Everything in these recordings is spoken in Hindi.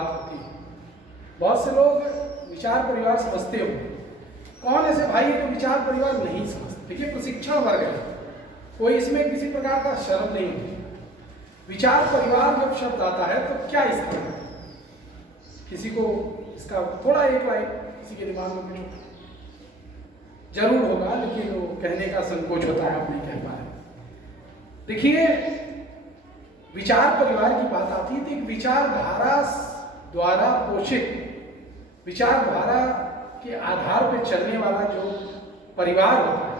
बात होती है। बहुत से लोग विचार परिवार समझते हो, कौन ऐसे भाई है जो विचार परिवार नहीं समझते? देखिए, प्रशिक्षण वर्ग है, कोई इसमें किसी प्रकार का शर्म नहीं होती। विचार परिवार जब शब्द आता है तो क्या इसका किसी को इसका थोड़ा एक लाइन किसी के दिमाग में कुछ जरूर होगा, लेकिन वो कहने का संकोच होता है, आप नहीं कह पा रहे। देखिए, विचार परिवार की बात आती है तो एक विचारधारा द्वारा पोषित, विचारधारा के आधार पर चलने वाला जो परिवार होता है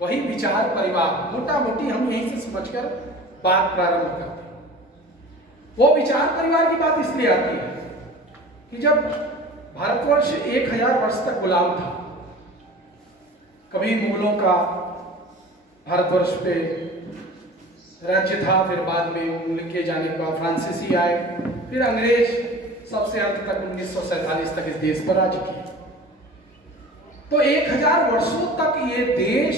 वही विचार परिवार। मोटा मोटी हम यहीं से समझकर बात प्रारंभ करते हैं। वो विचार परिवार की बात इसलिए आती है कि जब भारतवर्ष 1000 वर्ष तक गुलाम था, कभी मुगलों का भारतवर्ष पे राज्य था, फिर बाद में उनके जाने के बाद फ्रांसीसी आए, फिर अंग्रेज सबसे अंत तक 1947 तक इस देश पर राज्य किए। तो 1000 वर्षों तक ये देश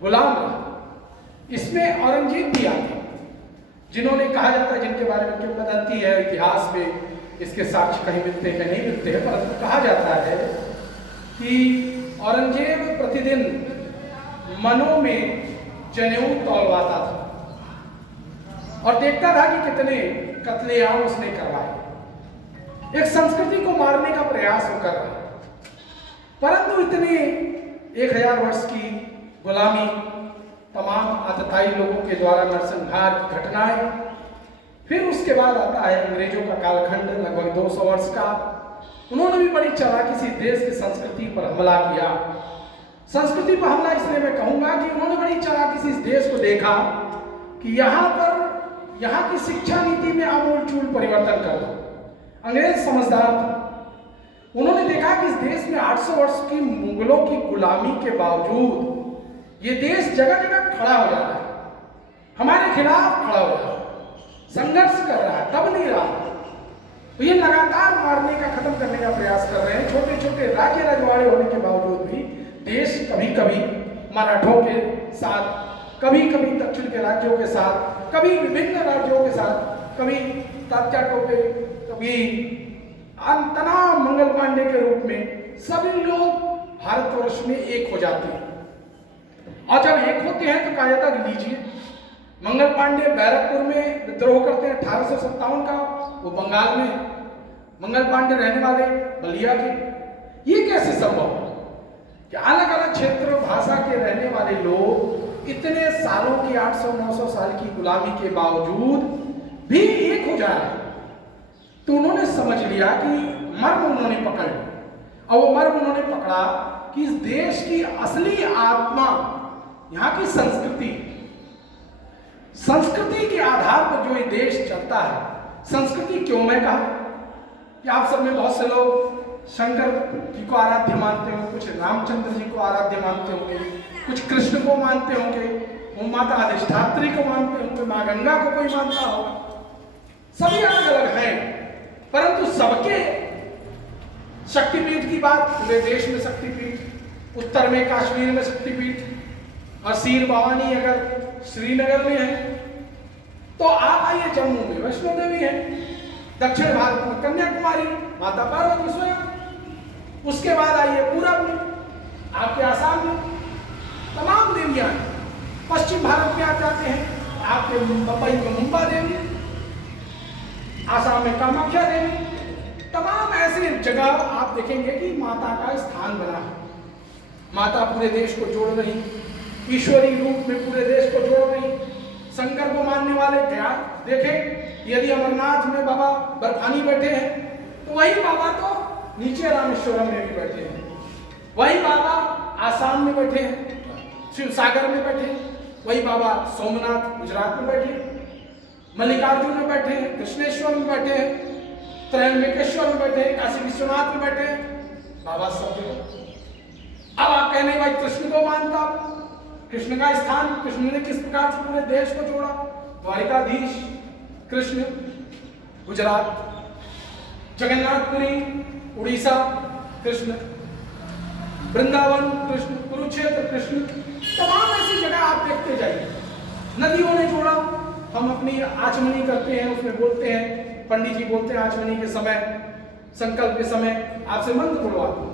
गुलाम रहा। इसमें औरंगजेब भी आते, जिन्होंने कहा जाता है, जिनके बारे में किंवदंती है इतिहास में, इसके साक्ष्य कहीं मिलते हैं नहीं मिलते हैं, परंतु कहा जाता है कि औरंगजेब प्रतिदिन मनों में जनेऊ तौलवाता था और देखता था कि कितने कत्लेआम उसने करवाए। एक संस्कृति को मारने का प्रयास वो कर रहा है, परंतु इतने 1000 वर्ष की गुलामी, तमाम आतताई लोगों के द्वारा नरसंहार की घटनाएं, फिर उसके बाद आता है अंग्रेजों का कालखंड लगभग 200 वर्ष का। उन्होंने भी बड़ी चालाकी से देश की संस्कृति पर हमला किया। संस्कृति पर हमला इसलिए मैं कहूंगा कि उन्होंने बड़ी चालाकी से इस देश को देखा कि यहाँ की शिक्षा नीति में आमूल-चूल परिवर्तन कर दो। अंग्रेज समझदार थे, उन्होंने देखा कि इस देश में 800 वर्ष की मुगलों की गुलामी के बावजूद ये देश जगह जगह खड़ा हो जा रहा है, हमारे खिलाफ खड़ा हो जा रहा है, संघर्ष कर रहा है, दब नहीं रहा। तो ये लगातार मारने का, खत्म करने का प्रयास कर रहे हैं। छोटे छोटे राज्य रजवाड़े होने के बावजूद भी देश कभी कभी मराठों के साथ, कभी कभी दक्षिण के राज्यों के साथ, कभी विभिन्न राज्यों के साथ, कभी तात्या टोपे, कभी तमाम मंगल पांडे के रूप में सभी लोग भारतवर्ष में एक हो जाते हैं। और जब एक होते हैं तो कहा जाता है, लीजिए, मंगल पांडे बैरकपुर में विद्रोह करते हैं 1857 का, वो बंगाल में, मंगल पांडे रहने वाले बलिया के। ये कैसे संभव है कि अलग अलग क्षेत्र भाषा के रहने वाले लोग इतने सालों की, 800-900 साल की गुलामी के बावजूद भी एक हो जा रहे हैं? तो उन्होंने समझ लिया कि मर्म उन्होंने पकड़ लिया, और वो मर्म उन्होंने पकड़ा कि इस देश की असली आत्मा यहाँ की संस्कृति के आधार पर जो ये देश चलता है। संस्कृति क्यों मैं कहा कि आप सब में बहुत से लोग शंकर जी को आराध्य मानते होंगे, कुछ रामचंद्र जी को आराध्य मानते होंगे, कुछ कृष्ण को मानते होंगे, वो माता अधिष्ठात्री को मानते होंगे, माँ गंगा को कोई मानता होगा। सभी अलग अलग हैं, परंतु सबके शक्तिपीठ की बात, पूरे देश में शक्तिपीठ, उत्तर में कश्मीर में शक्तिपीठ, और सीर भवानी अगर श्रीनगर में है, तो आप आइए जम्मू में वैष्णो देवी है, दक्षिण भारत में कन्याकुमारी माता पार्वती स्वयं, उसके बाद आइए पूरब में आपके आसाम में तमाम देवियां हैं, पश्चिम भारत में आप जाते हैं आपके मुंबई में मुंबा देवी, आसाम में कामाख्या देवी, तमाम ऐसे जगह आप देखेंगे कि माता का स्थान बना है। माता पूरे देश को जोड़ रही, ईश्वरीय रूप में पूरे देश को जोड़ रही। शंकर को मानने वाले क्या देखें, यदि अमरनाथ में बाबा बर्फानी बैठे हैं तो वही बाबा तो नीचे रामेश्वरम में भी बैठे हैं, वही बाबा आसाम में बैठे हैं, शिव सागर में बैठे हैं, वही बाबा सोमनाथ गुजरात में बैठे, मल्लिकार्जुन में बैठे हैं, कृष्णेश्वर में बैठे हैं, त्रयंबकेश्वर में बैठे हैं, काशी विश्वनाथ में बैठे हैं, बाबा सब जगह। अब आप कहने भाई कृष्ण को मानता, कृष्ण का स्थान, कृष्ण ने किस प्रकार से पूरे देश को जोड़ा, द्वारिकाधीश कृष्ण, गुजरात, जगन्नाथपुरी उड़ीसा कृष्ण, वृंदावन कृष्ण, कुरुक्षेत्र कृष्ण, तमाम ऐसी जगह आप देखते जाइए। नदियों ने जोड़ा, हम अपनी आचमनी करते हैं, उसमें बोलते हैं पंडित जी बोलते हैं आचमनी के समय, संकल्प के समय आपसे मंत्र बुलवाते हैं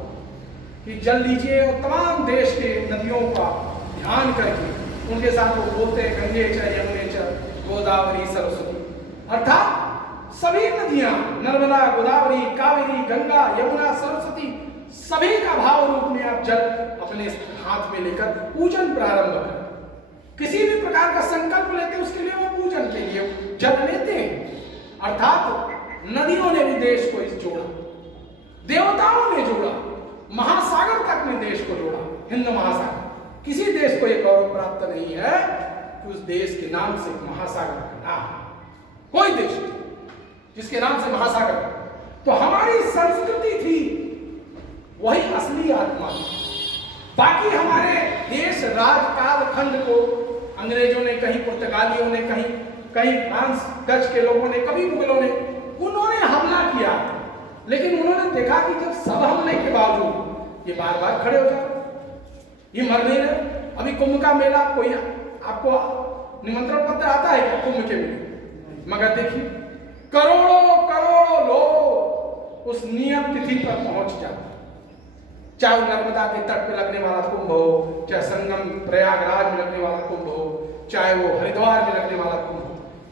कि जल लीजिए और तमाम देश के नदियों का ध्यान करके उनके साथ वो बोलते हैं गंगे च यमुने च गोदावरी सरस्वती, अर्थात सभी नदियां नर्मदा, गोदावरी, कावेरी, गंगा, यमुना, सरस्वती सभी का भाव रूप में आप जल अपने हाथ में लेकर पूजन प्रारंभ करें। किसी भी प्रकार का संकल्प लेते उसके लिए वो पूजन के लिए जल लेते हैं। अर्थात नदियों ने भी देश को इस जोड़ा, देवताओं ने जोड़ा, महासागर तक ने देश को जोड़ा, हिंद महासागर। किसी देश को यह गौरव प्राप्त नहीं है कि उस देश के नाम से महासागर बना, कोई देश जिसके नाम से महासागर। तो हमारी संस्कृति थी वही असली आत्मा थी। बाकी हमारे देश राज काल खंड को अंग्रेजों ने, कहीं पुर्तगालियों ने, कहीं फ्रांस डच के लोगों ने, कभी मुगलों ने, उन्होंने हमला किया, लेकिन उन्होंने देखा कि जब सब हमले के बावजूद ये बार बार खड़े हो जाते, ये मर नहीं रहे। अभी कुंभ का मेला, कोई आपको निमंत्रण पत्र आता है क्या कुंभ के मेले? मगर देखिए करोड़ों करोड़ों लोग उस नियत तिथि पर पहुंच जाते, चाहे नर्मदा के तट पे लगने वाला कुंभ हो, चाहे संगम प्रयागराज में लगने वाला कुंभ हो, चाहे वो हरिद्वार में लगने वाला कुंभ हो।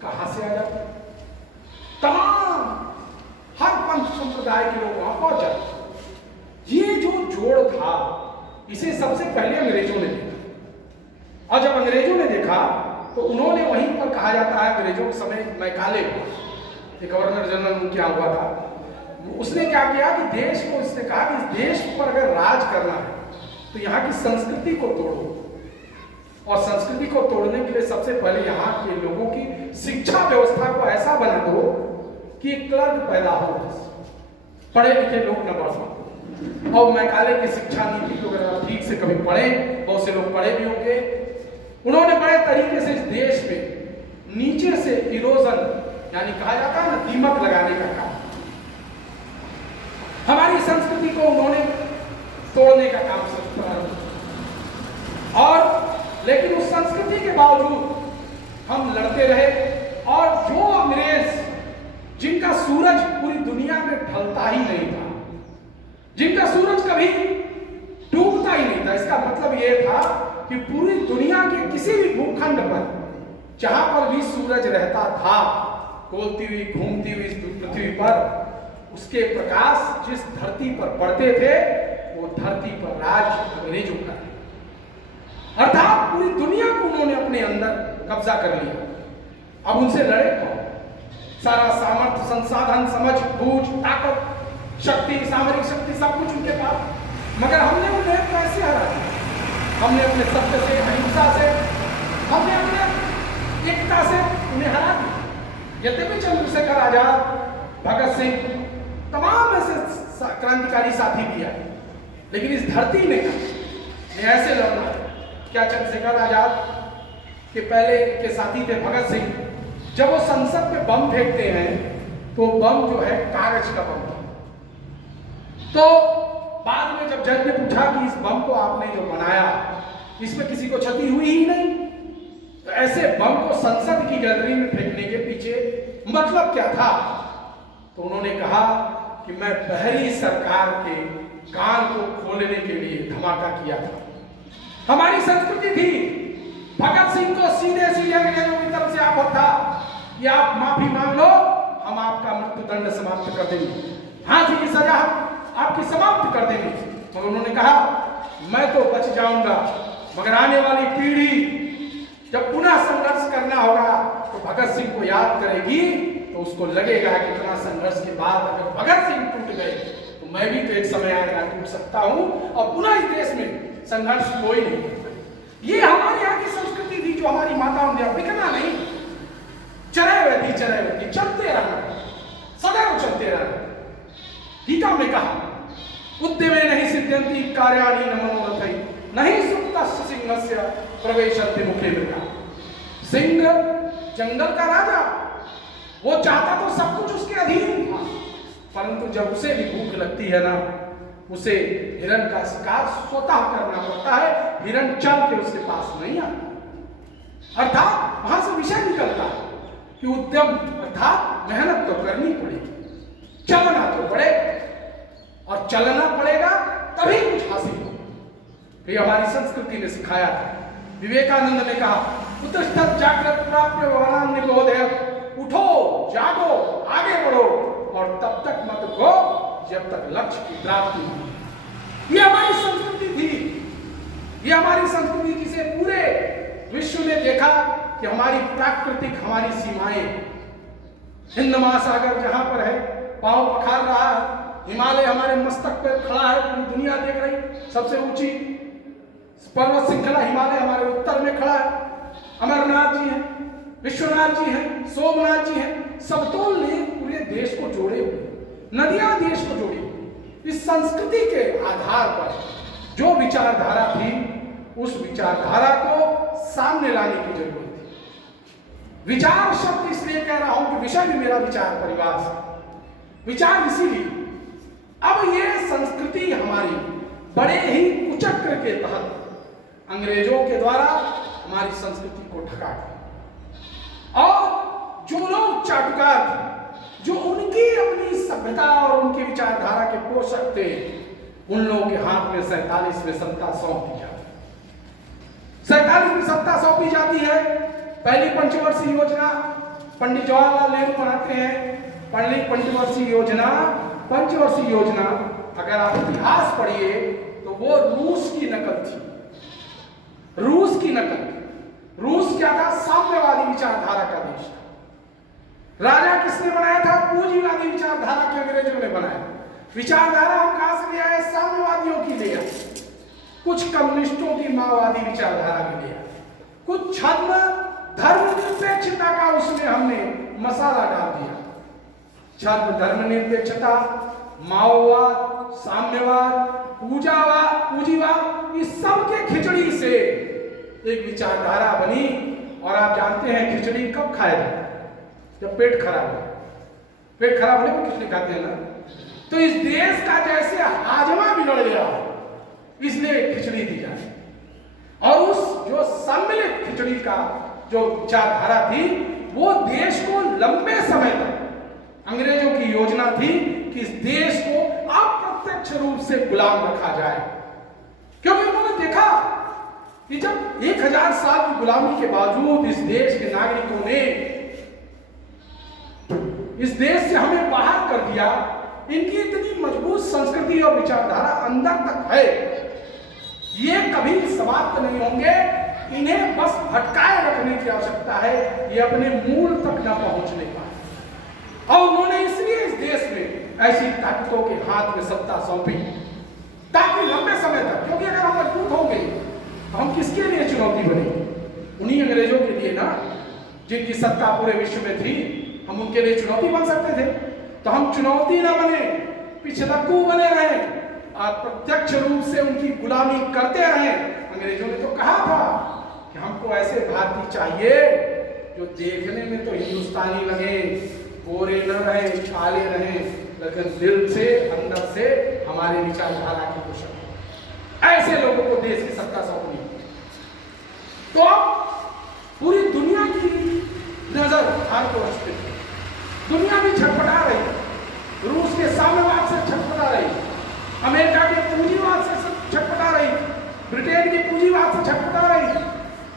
कहां से आ जाते? तमाम हर पंथ संप्रदाय के लोग वहां पहुंच जाते। ये जो जोड़ था इसे सबसे पहले अंग्रेजों ने देखा, और जब अंग्रेजों ने देखा तो उन्होंने वहीं पर, कहा जाता है अंग्रेजों के समय मैकाले गवर्नर जनरल उनके यहाँ हुआ था, उसने क्या किया कि देश को, इसने कहा कि इस देश पर अगर राज करना है तो यहाँ की संस्कृति को तोड़ो, और संस्कृति को तोड़ने के लिए सबसे पहले यहाँ के लोगों की शिक्षा व्यवस्था को ऐसा बना दो कि एक क्लर्क पैदा हो, पढ़े लिखे लोग न बढ़ सको। और मैकाले की शिक्षा नीति को अगर आप ठीक से कभी पढ़े, बहुत से लोग पढ़े भी होंगे, उन्होंने बड़े तरीके से इस देश में नीचे से इरोजन, यानी कहा जाता है ना दीमक लगाने का काम, हमारी संस्कृति को उन्होंने तोड़ने का काम प्रारंभ। और लेकिन उस संस्कृति के बावजूद हम लड़ते रहे, और जो अंग्रेज जिनका सूरज पूरी दुनिया में ढलता ही नहीं था, जिनका सूरज कभी डूबता ही नहीं था, इसका मतलब यह था कि पूरी दुनिया के किसी भी भूखंड पर जहां पर भी सूरज रहता था, खोलती हुई घूमती हुई इस पृथ्वी पर, उसके प्रकाश जिस धरती पर पड़ते थे वो धरती पर राज अंग्रेजों का, अर्थात पूरी दुनिया को उन्होंने अपने अंदर कब्जा कर लिया। अब उनसे लड़े कौन? सारा सामर्थ्य, संसाधन, समझ, बूझ, ताकत, शक्ति, सामरिक शक्ति सब कुछ उनके पास, मगर हमने उन्हें कैसे हरा दिया? हमने अपने सत्य से, अहिंसा से, हमने अपने एकता से उन्हें हरा दिया। यद्यपि चंद्रशेखर आजाद, भगत सिंह, तमाम ऐसे क्रांतिकारी साथी भी आए, लेकिन इस धरती ने ऐसे लड़ना है। क्या चंद्रशेखर आजाद के पहले के साथी थे भगत सिंह, जब वो संसद में बम फेंकते हैं तो बम जो है कागज का बम था। तो बाद में जब जज ने पूछा कि इस बम को आपने जो बनाया इसमें किसी को क्षति हुई ही नहीं, तो ऐसे बम को संसद की गैलरी में फेंकने के पीछे मतलब क्या था? तो उन्होंने कहा कि मैं बहरी सरकार के कान को खोलने के लिए धमाका किया था। हमारी संस्कृति थी, भगत सिंह को सीधे सीधे अंग्रेजों की तरफ से ऑफर था कि आप माफी मांग लो, हम आपका मृत्युदंड समाप्त कर देंगे, फांसी की सजा आपकी समाप्त कर देंगे। मगर उन्होंने कहा मैं तो बच जाऊंगा, मगर आने वाली पीढ़ी जब पुनः संघर्ष करना होगा तो भगत सिंह को याद करेगी, तो उसको लगेगा कि इतना संघर्ष के बाद अगर भगत सिंह टूट गए तो मैं भी तो एक समय आएगा टूट सकता हूं, और पुनः इस देश में संघर्ष कोई नहीं करता। ये हमारे यहाँ की संस्कृति थी, जो हमारी माताओं ने बिकना नहीं, चरैवती चलते रहना, सदैव चलते रहना। गीता में कहा उद्यमे नहीं सिद्ध्यन्ति कार्याणि न मनोरथै नहीं सुप्तस्य सिंहस्य प्रवेशन्ति मुखे मृगा। सिंह जंगल का राजा, वो चाहता तो सब कुछ उसके अधीन था, परंतु जब उसे भी भूख लगती है ना, उसे हिरण का शिकार स्वतः करना पड़ता है, हिरण चल के उसके पास नहीं आता, अर्थात वहां से विषय निकलता है। कि उद्यम अर्थात मेहनत तो करनी पड़ेगी, चलना तो पड़ेगा, और चलना पड़ेगा तभी कुछ हासिल हो। ये हमारी संस्कृति ने सिखाया था। विवेकानंद ने कहा, उत्तिष्ठत् जाग्रत् प्राप्य वरान् निबोधयत्, उठो जागो आगे बढ़ो और तब तक मत गो जब तक लक्ष्य की प्राप्ति नहीं। ये हमारी संस्कृति थी, ये हमारी संस्कृति जिसे पूरे विश्व ने देखा कि हमारी प्राकृतिक हमारी सीमाएं, हिंद महासागर जहां पर है पांव पखार रहा है, हिमालय हमारे मस्तक पर खड़ा है, पूरी दुनिया देख रही, सबसे ऊंची पर्वत श्रृंखला हिमालय हमारे उत्तर में खड़ा है, अमरनाथ जी हैं, विश्वनाथ जी हैं, सोमनाथ जी हैं, समतोल ने पूरे देश को जोड़े हुए, नदियां देश को जोड़ी हुई। इस संस्कृति के आधार पर जो विचारधारा थी, उस विचारधारा को सामने लाने की जरूरत थी। विचार शब्द इसलिए कह रहा हूं कि विषय भी मेरा विचार परिवार से, विचार इसीलिए अब ये संस्कृति हमारी बड़े ही कुचक्र के तहत अंग्रेजों के द्वारा हमारी संस्कृति को ढका गया, और जो लोग चाटुकार थे, जो उनकी अपनी सभ्यता और उनकी विचारधारा के पोषक थे, उन लोगों के हाथ में 47वें सत्ता सौंपी जाती, 47वीं सत्ता सौंपी जाती है। पहली पंचवर्षीय योजना पंडित जवाहरलाल नेहरू बनाते हैं। पहली पंचवर्षीय योजना अगर आप इतिहास पढ़िए तो वो रूस की नकल थी, रूस की नकल। रूस क्या था? साम्यवादी विचारधारा का देश था। राजा किसने बनाया था? पूंजीवादी विचारधारा के अंग्रेजों ने बनाया। विचारधारा हम कहां से ले आए? साम्यवादियों की ले आए, कुछ कम्युनिस्टों की माओवादी विचारधारा की ले आए, कुछ छद्म धर्मनिरपेक्षता का उसमें हमने मसाला डाल दिया। छद्म धर्मनिरपेक्षता, माओवाद, साम्यवाद, पूंजीवाद, इस सब के खिचड़ी से एक विचारधारा बनी। और आप जानते हैं खिचड़ी कब खाया जाए? जब पेट खराब हो। पेट खराब होने पर खिचड़ी खाते हैं ना। तो इस देश का जैसे हाजमा बिगड़ गया, इसलिए खिचड़ी दी जाए। और उस जो सम्मिलित खिचड़ी का जो विचारधारा थी, वो देश को लंबे समय तक, अंग्रेजों की योजना थी कि इस देश को अप्रत्यक्ष रूप से गुलाम रखा जाए, क्योंकि उन्होंने देखा कि जब 1000 साल की गुलामी के बावजूद इस देश के नागरिकों ने इस देश से हमें बाहर कर दिया, इनकी इतनी मजबूत संस्कृति और विचारधारा अंदर तक है, ये कभी समाप्त नहीं होंगे, इन्हें बस भटकाए रखने की आवश्यकता है, ये अपने मूल तक न पहुंचने पाए। और उन्होंने इसलिए इस देश में ऐसी ताकतों के हाथ में सत्ता सौंपी ताकि लंबे समय तक, क्योंकि अगर हम मजबूत होंगे तो हम किसके लिए चुनौती बनेंगे? उन्हीं अंग्रेजों के लिए ना, जिनकी सत्ता पूरे विश्व में थी, हम उनके लिए चुनौती बन सकते थे। तो हम चुनौती ना बने, पिछलक्कू बने रहे और प्रत्यक्ष रूप से उनकी गुलामी करते रहे। अंग्रेजों ने तो कहा था कि हमको ऐसे भारतीय चाहिए जो देखने में तो हिंदुस्तानी लगे, गोरे न रहे, काले रहे, लेकिन दिल से, अंदर से हमारे विचारधारा की पोषक। ऐसे लोगों को देश की सत्ता सौंपनी। तो अब पूरी दुनिया की नजर भारतवर्ष पे, दुनिया भी छटपटा रही, रूस के साम्यवाद से छटपटा रही, अमेरिका के पूंजीवाद से छटपटा रही, ब्रिटेन के पूंजीवाद से छटपटा रही,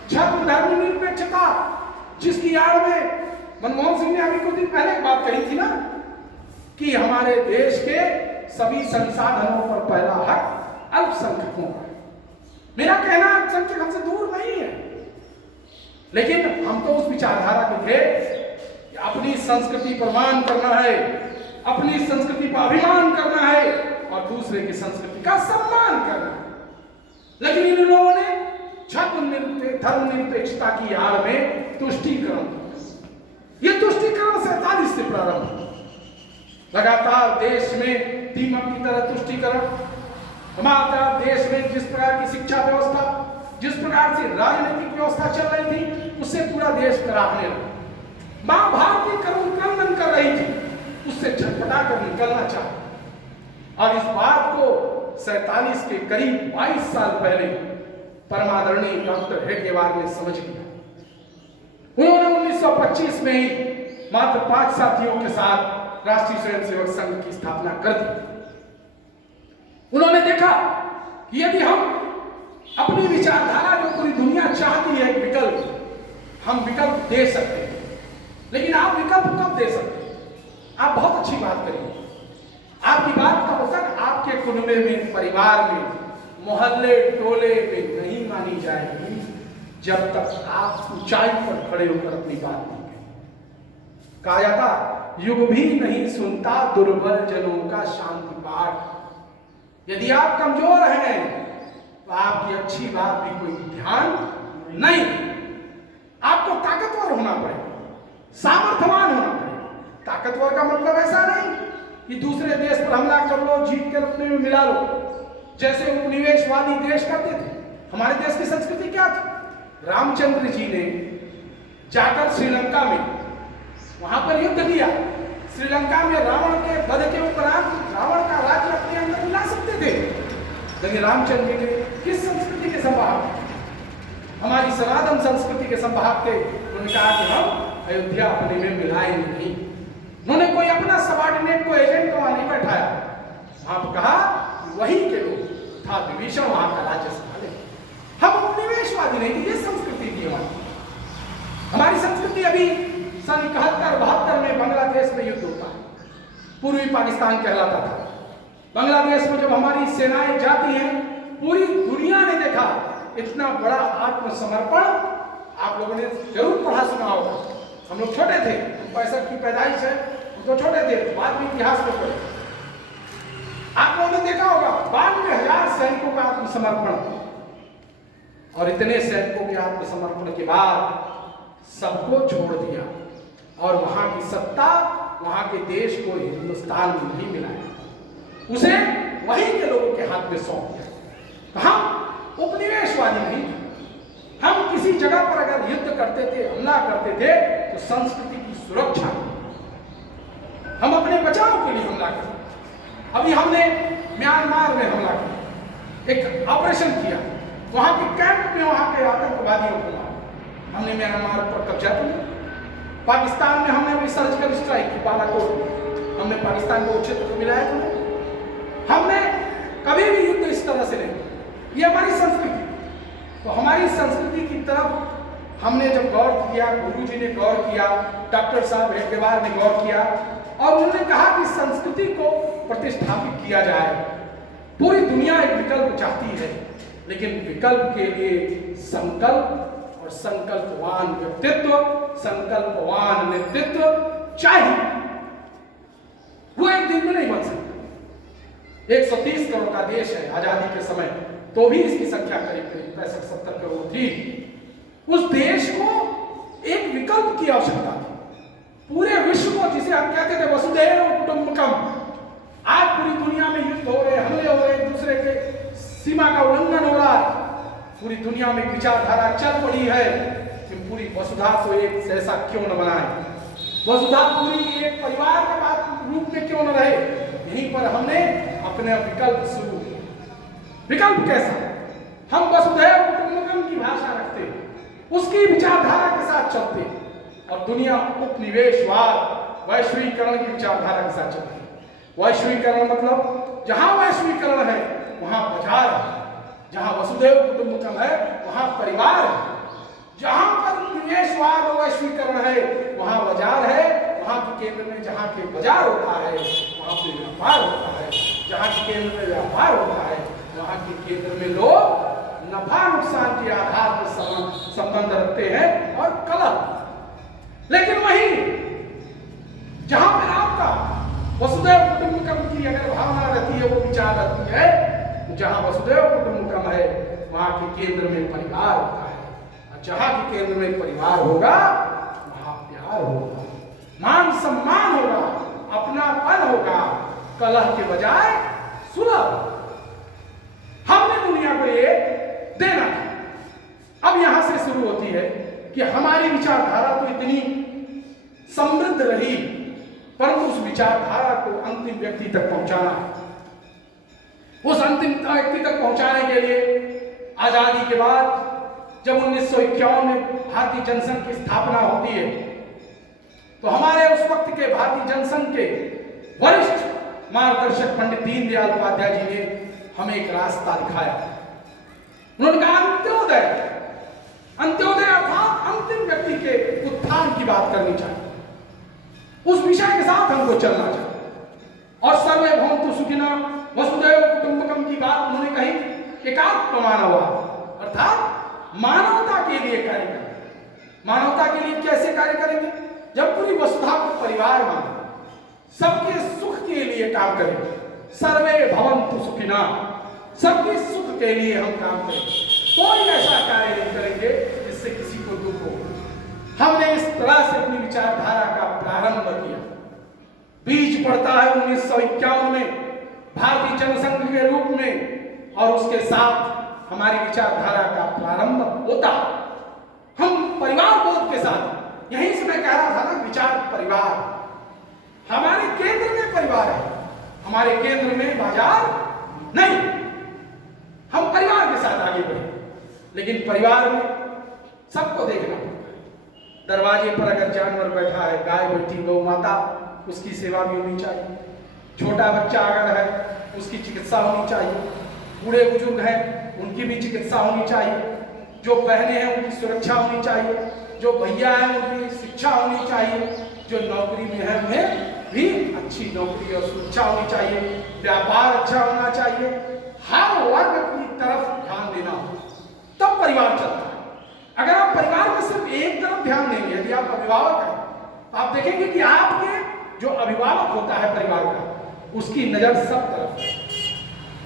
छद्म धर्मनिरपेक्षता जिसकी आड़ में मनमोहन सिंह ने अभी कुछ दिन पहले एक बात कही थी ना, कि हमारे देश के सभी संसाधनों पर पहला हक अल्पसंख्यकों का। मेरा कहना अल्पसंख्यक हमसे दूर नहीं है, लेकिन हम तो उस विचारधारा के थे कि अपनी संस्कृति पर मान करना है, अपनी संस्कृति पर अभिमान करना है और दूसरे की संस्कृति का सम्मान करना है। लेकिन इन लोगों ने धर्मनिरपेक्षता की आड़ में तुष्टीकरण, ये तुष्टीकरण 47 से प्रारंभ, लगातार देश में दीमक की तरह तुष्टीकरण, हमारे देश में जिस प्रकार की शिक्षा व्यवस्था, जिस प्रकार से राजनीतिक व्यवस्था चल रही थी, उससे पूरा देश कराहने लगा। मां भारती क्रंदन कर रही थी, उससे छटपटा कर निकलना चाहा। और इस बात को 47 के करीब 22 साल पहले परमादरणीय डॉक्टर हेडगेवार ने समझ लिया। उन्होंने 1925 में ही मात्र 5 साथियों के साथ राष्ट्रीय स्वयंसेवक संघ की स्थापना कर दी। उन्होंने देखा कि यदि हम अपनी विचारधारा जो पूरी दुनिया चाहती है एक विकल्प, हम विकल्प दे सकते हैं। लेकिन आप विकल्प कब दे सकते हैं? आप बहुत अच्छी बात करिए, आपकी बात कब तक आपके कुनबे में, परिवार में, मोहल्ले टोले में नहीं मानी जाएगी जब तक आप ऊंचाई पर खड़े होकर अपनी बात नहीं कहें। कहा जाता युग भी नहीं सुनता दुर्बल जनों का शांति पाठ। यदि आप कमजोर हैं तो आपकी अच्छी बात भी कोई ध्यान नहीं। आपको ताकतवर होना पड़ेगा, सामर्थ्यवान होना पड़ेगा। ताकतवर का मतलब ऐसा नहीं कि दूसरे देश पर हमला कर लो, जीत कर अपने में मिला लो, जैसे उपनिवेशवादी देश करते थे। हमारे देश की संस्कृति क्या थी? रामचंद्र जी ने जाकर श्रीलंका में वहां पर युद्ध किया। श्रीलंका में रावण के वध के उपरांत रावण का राज्य अपने अंदर मिला सकते थे, लेकिन रामचंद्र जी ने किस संस्कृति के संवाहक? हमारी सनातन संस्कृति के संवाहक थे। उन्होंने कहा कि हम अयोध्या अपने में मिलाएंगे नहीं। उन्होंने कोई अपना सबॉर्डिनेट को एजेंट वहां नहीं बैठाया। वहां पर कहा वही के लोग था विभीषण वहां का राज्य संभाले। हम उपनिवेशवादी नहीं, ये संस्कृति थी हमारी संस्कृति। अभी सन 71-72 में बांग्लादेश में युद्ध होता है, पूर्वी पाकिस्तान कहलाता था। बांग्लादेश में जब हमारी सेनाएं जाती हैं, पूरी दुनिया ने देखा इतना बड़ा आत्मसमर्पण। आप लोगों ने जरूर पढ़ा सुना होगा, हम लोग छोटे थे, 65 की पैदाइश है, तो छोटे थे, बाद में इतिहास में पढ़े। आप लोगों ने देखा होगा 92,000 सैनिकों का आत्मसमर्पण। और इतने सैनिकों के आत्मसमर्पण के बाद सबको छोड़ दिया और वहां की सत्ता वहां के देश को हिंदुस्तान में नहीं मिलाया, उसे वहीं के लोगों के हाथ में सौंप दिया। हम उपनिवेशवादी नहीं, हम किसी जगह पर अगर युद्ध करते थे, हमला करते थे, तो संस्कृति की सुरक्षा, हम अपने बचाव के लिए हमला करते। अभी हमने म्यांमार में हमला किया, एक ऑपरेशन किया, वहां के कैंप में वहां के आतंकवादियों को मारा। हमने म्यांमार पर कब्जा किया। पाकिस्तान में हमने भी सर्जिकल स्ट्राइक की, बालाकोट में हमने पाकिस्तान को क्षेत्र को मिलाया था। हमने कभी भी युद्ध इस तरह से नहीं, ये हमारी संस्कृति। तो हमारी संस्कृति की तरफ हमने जब गौर किया, गुरुजी ने गौर किया, डॉक्टर साहब हेडगेवार ने गौर किया और उन्होंने कहा कि संस्कृति को प्रतिष्ठापित किया जाए। पूरी दुनिया एक विकल्प चाहती है, लेकिन विकल्प के लिए संकल्प और संकल्पवान व्यक्तित्व, संकल्पवान नेतृत्व चाहिए। वो एक दिन में नहीं बन सकता। 130 करोड़ का देश है आजादी के समय, तो भी इसकी संख्या करीब 65-70 करोड़ थी। उस देश को एक विकल्प की आवश्यकता थी। पूरे विश्व को, जिसे हम कहते थे वसुधैव कुटुंबकम, आज पूरी दुनिया में युद्ध हो रहे, हमले हो रहे, एक दूसरे के सीमा का उल्लंघन हो रहा है, पूरी दुनिया में विचारधारा चल पड़ी है कि पूरी वसुधा को एक जैसा क्यों न बनाए, वसुधा पूरी एक परिवार के बाद रूप में क्यों न रहे। यहीं पर हमने अपने विकल्प शुरू किए। विकल्प कैसा? हम वसुधैव कुटुंबकम की भाषा रखते, उसकी विचारधारा के साथ चलते, और दुनिया उपनिवेशवाद, वैश्वीकरण की विचारधारा के साथ चलती है। वैश्वीकरण मतलब जहां वैश्वीकरण है वहां बाजार है, जहां वसुधैव कुटुंबकम है वहां परिवार है, जहां पर उपनिवेशवाद और वैश्वीकरण है वहां बाजार है, वहां के केंद्र में जहां के बाजार होता है वहां पे व्यापार होता है, जहां के केंद्र में व्यापार होता है वहां के केंद्र में लोग नफा नुकसान के आधार पर संबंध रखते हैं और कलह। लेकिन वहीं जहां पर आपका वसुधैव कुटुंबकम की अगर भावना रहती है, वो विचार रहती है, जहां वसुधैव कुटुंबकम है वहां के केंद्र में परिवार होता है, और जहां के केंद्र में परिवार होगा वहां प्यार होगा, मान सम्मान होगा, अपनापन होगा, कलह के बजाय सुलह। हमने दुनिया को ये देना था। अब यहां से शुरू होती है कि हमारी विचारधारा तो इतनी समृद्ध रही, परंतु उस विचारधारा को अंतिम व्यक्ति तक पहुंचाना, उस अंतिम व्यक्ति तक पहुंचाने के लिए आजादी के बाद जब 1951 में भारतीय जनसंघ की स्थापना होती है, तो तो हमारे उस वक्त के भारतीय जनसंघ के वरिष्ठ मार्गदर्शक पंडित दीनदयाल उपाध्याय जी ने हमें एक रास्ता दिखाया। उन्होंने कहा अंत्योदय, अंत्योदय अर्थात अंतिम व्यक्ति के उत्थान की बात करनी चाहिए, उस विषय के साथ हमको चलना चाहिए। और सर्वे भवन्तु सुखिनः वसुधैव कुटुंबकम की बात उन्होंने कही। एकात्म मानववाद अर्थात मानवता के लिए कार्य करें। मानवता के लिए कैसे कार्य करेंगे? जब पूरी वसुधा को परिवार माने, सबके सुख के लिए काम करें। सर्वे भवन्तु सुखिनः, सबके सुख के लिए हम काम करें। कोई ऐसा कार्य नहीं करेंगे जिससे किसी को दुख हो। हमने इस तरह से अपनी विचारधारा का प्रारंभ किया। बीज पड़ता है 1951 में भारतीय जनसंघ के रूप में, और उसके साथ हमारी विचारधारा का प्रारंभ होता। हम परिवार बोध के साथ, यहीं से मैं कह रहा था ना, विचार परिवार, हमारे केंद्र में परिवार है, हमारे केंद्र में बाजार नहीं। हम परिवार के साथ आगे बढ़े, लेकिन परिवार में सबको देखना पड़ता है। दरवाजे पर अगर जानवर बैठा है, गाय बैठी, गौ माता, उसकी सेवा भी होनी चाहिए। छोटा बच्चा अगर है, उसकी चिकित्सा होनी चाहिए। बूढ़े बुजुर्ग हैं, उनकी भी चिकित्सा होनी चाहिए। जो बहनें हैं, उनकी सुरक्षा होनी चाहिए। जो भैया हैं, उनकी शिक्षा होनी चाहिए। जो नौकरी में है, उन्हें भी अच्छी नौकरी और सुरक्षा होनी चाहिए। व्यापार अच्छा होना चाहिए। हर वर्ग की तरफ ध्यान देना हो, तब परिवार चलता है। अगर आप परिवार में सिर्फ एक तरफ ध्यान देंगे, यदि आप अभिभावक हैं, तो आप देखेंगे कि आपके जो अभिभावक होता है परिवार का, उसकी नजर सब तरफ है।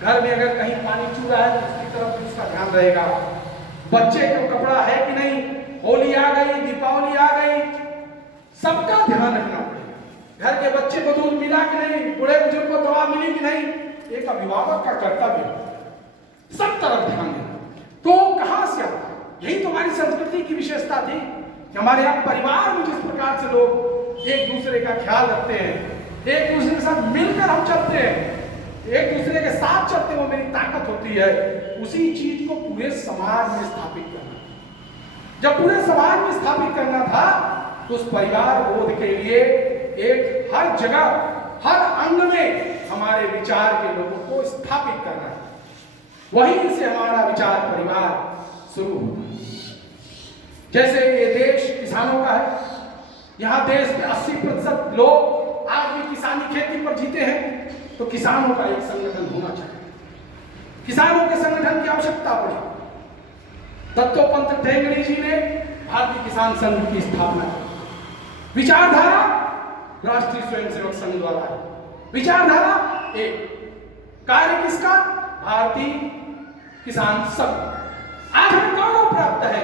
घर में अगर कहीं पानी चू रहा है तो उसकी तरफ भी उसका ध्यान रहेगा। बच्चे को कपड़ा है कि नहीं, होली आ गई, दीपावली आ गई, सबका ध्यान रखना पड़ेगा। घर के बच्चे को दूध मिला कि नहीं, बूढ़े बुजुर्ग को दवा मिली कि नहीं, एक अभिभावक का कर्तव्य है सब तरफ ध्यान देना। तो कहां से आता? यही तो हमारी संस्कृति की विशेषता थी कि हमारे यहाँ परिवार में जिस प्रकार से लोग एक दूसरे का ख्याल रखते हैं, एक दूसरे के साथ मिलकर हम चलते हैं, एक दूसरे के साथ चलते, वो मेरी ताकत होती है। उसी चीज को पूरे समाज में स्थापित करना, जब पूरे समाज में स्थापित करना था, तो उस परिवार बोध के लिए एक हर जगह, हर अंग में हमारे विचार के लोगों को स्थापित करना है। वहीं से हमारा विचार परिवार शुरू होता है। जैसे ये देश किसानों का है, यहाँ देश के 80% लोग आज भी किसानी खेती पर जीते हैं, तो किसानों का एक संगठन होना चाहिए। किसानों के संगठन की आवश्यकता पड़ी। दत्तोपंत ठेंगड़ी जी ने भारतीय किसान संघ की स्थापना की। विचारधारा राष्ट्रीय स्वयंसेवक संघ द्वारा है। विचारधारा एक, कार्य किसका? भारतीय किसान संघ। आज हमें गौरव प्राप्त है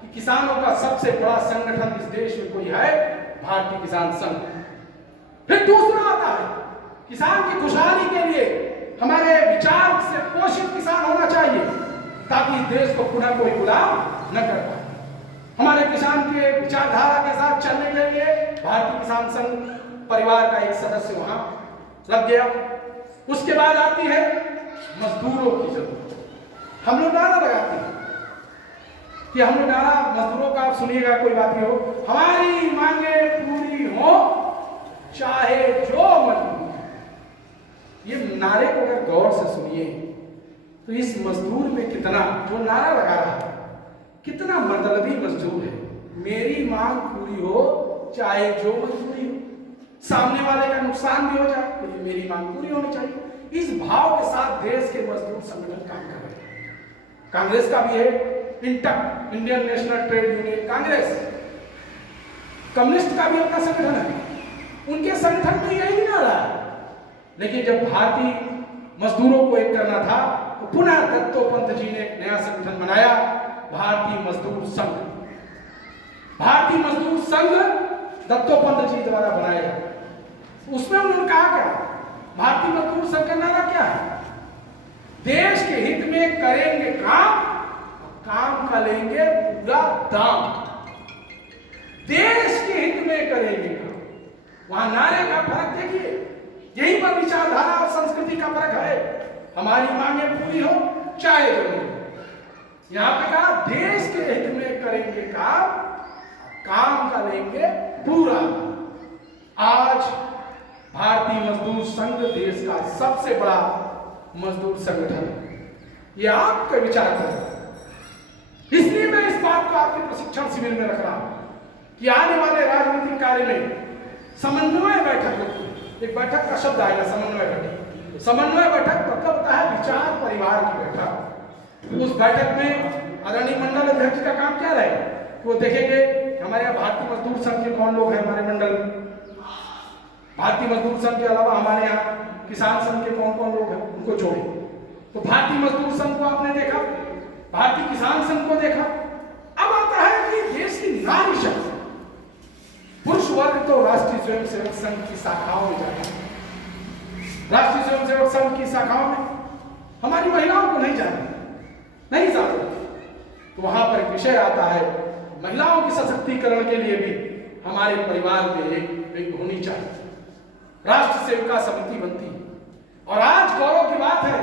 कि किसानों का सबसे बड़ा संगठन इस देश में कोई है, भारतीय किसान संघ। फिर दूसरा आता है, किसान की खुशहाली के लिए हमारे विचार से पोषित किसान होना चाहिए, ताकि देश को पुनः कोई गुलाम न कर पाए। हमारे किसान के विचारधारा के साथ चलने के लिए भारतीय किसान संघ परिवार का एक सदस्य वहां लग गया। उसके बाद आती है मजदूरों की जरूरत। हम लोग नारा लगाते हैं कि हम लोग नारा मजदूरों का, आप सुनिएगा, कोई बात नहीं हो, हमारी मांगे पूरी हो चाहे जो मजदूर। ये नारे को अगर गौर से सुनिए तो इस मजदूर में कितना, जो नारा लगा रहा है, कितना मतलबी मजदूर है। मेरी मांग पूरी हो चाहे जो मजदूरी हो, सामने वाले का नुकसान भी हो जाए, लेकिन मेरी मांग पूरी होनी चाहिए। इस भाव के साथ देश के मजदूर संगठन काम कर रहे हैं। कांग्रेस का भी है, INTUC, Indian national trade union Congress. Communist का भी अपना संगठन है, उनके संगठन में यही नारा है। लेकिन जब भारतीय मजदूरों को एक करना था, तो पुनः दत्तोपंत जी ने एक नया संगठन बनाया, भारतीय मजदूर संघ। भारतीय मजदूर संघ दत्तोपंत जी द्वारा बनाया गया। उसमें उन्होंने कहा क्या? भारतीय मजदूर संघ का नारा क्या है? देश के हित में करेंगे काम, काम का लेंगे पूरा दाम। देश के हित में करेंगे काम। वहां नारे का फर्क देखिए, यहीं पर विचारधारा और संस्कृति का फर्क है। हमारी मांगे पूरी हो चाहे जो हो। यहां पे कहा देश के हित में करेंगे काम, काम का लेंगे पूरा। आज भारतीय मजदूर संघ देश का सबसे बड़ा मजदूर संगठन, ये आपका विचार करें। इसलिए मैं इस बात को आपके प्रशिक्षण शिविर में रख रहा हूं कि आने वाले राजनीतिक कार्य में समन्वय बैठक होती है। एक बैठक का शब्द आएगा, समन्वय बैठक। समन्वय बैठक मतलब होता है विचार परिवार की बैठक। उस बैठक में आदरणीय मंडल अध्यक्ष का काम क्या रहेगा? वो देखेंगे हमारे यहाँ भारतीय मजदूर संघ के कौन लोग हैं हमारे मंडल में, भारतीय मजदूर संघ के अलावा हमारे यहाँ किसान संघ के कौन कौन लोग हैं, उनको जोड़े। तो भारतीय मजदूर संघ को आपने देखा, भारतीय किसान संघ को देखा। अब आता है कि देश की नारी शक्ति, पुरुष वर्ग तो राष्ट्रीय स्वयंसेवक संघ की शाखाओं में जाता है। राष्ट्रीय स्वयंसेवक संघ की शाखाओं में हमारी महिलाओं को नहीं जाना, नहीं जाते। तो वहां पर एक विषय आता है, महिलाओं की सशक्तिकरण के लिए भी हमारे परिवार में एक होनी चाहिए, राष्ट्र सेविका समिति बनती है। और आज गौरव की बात है,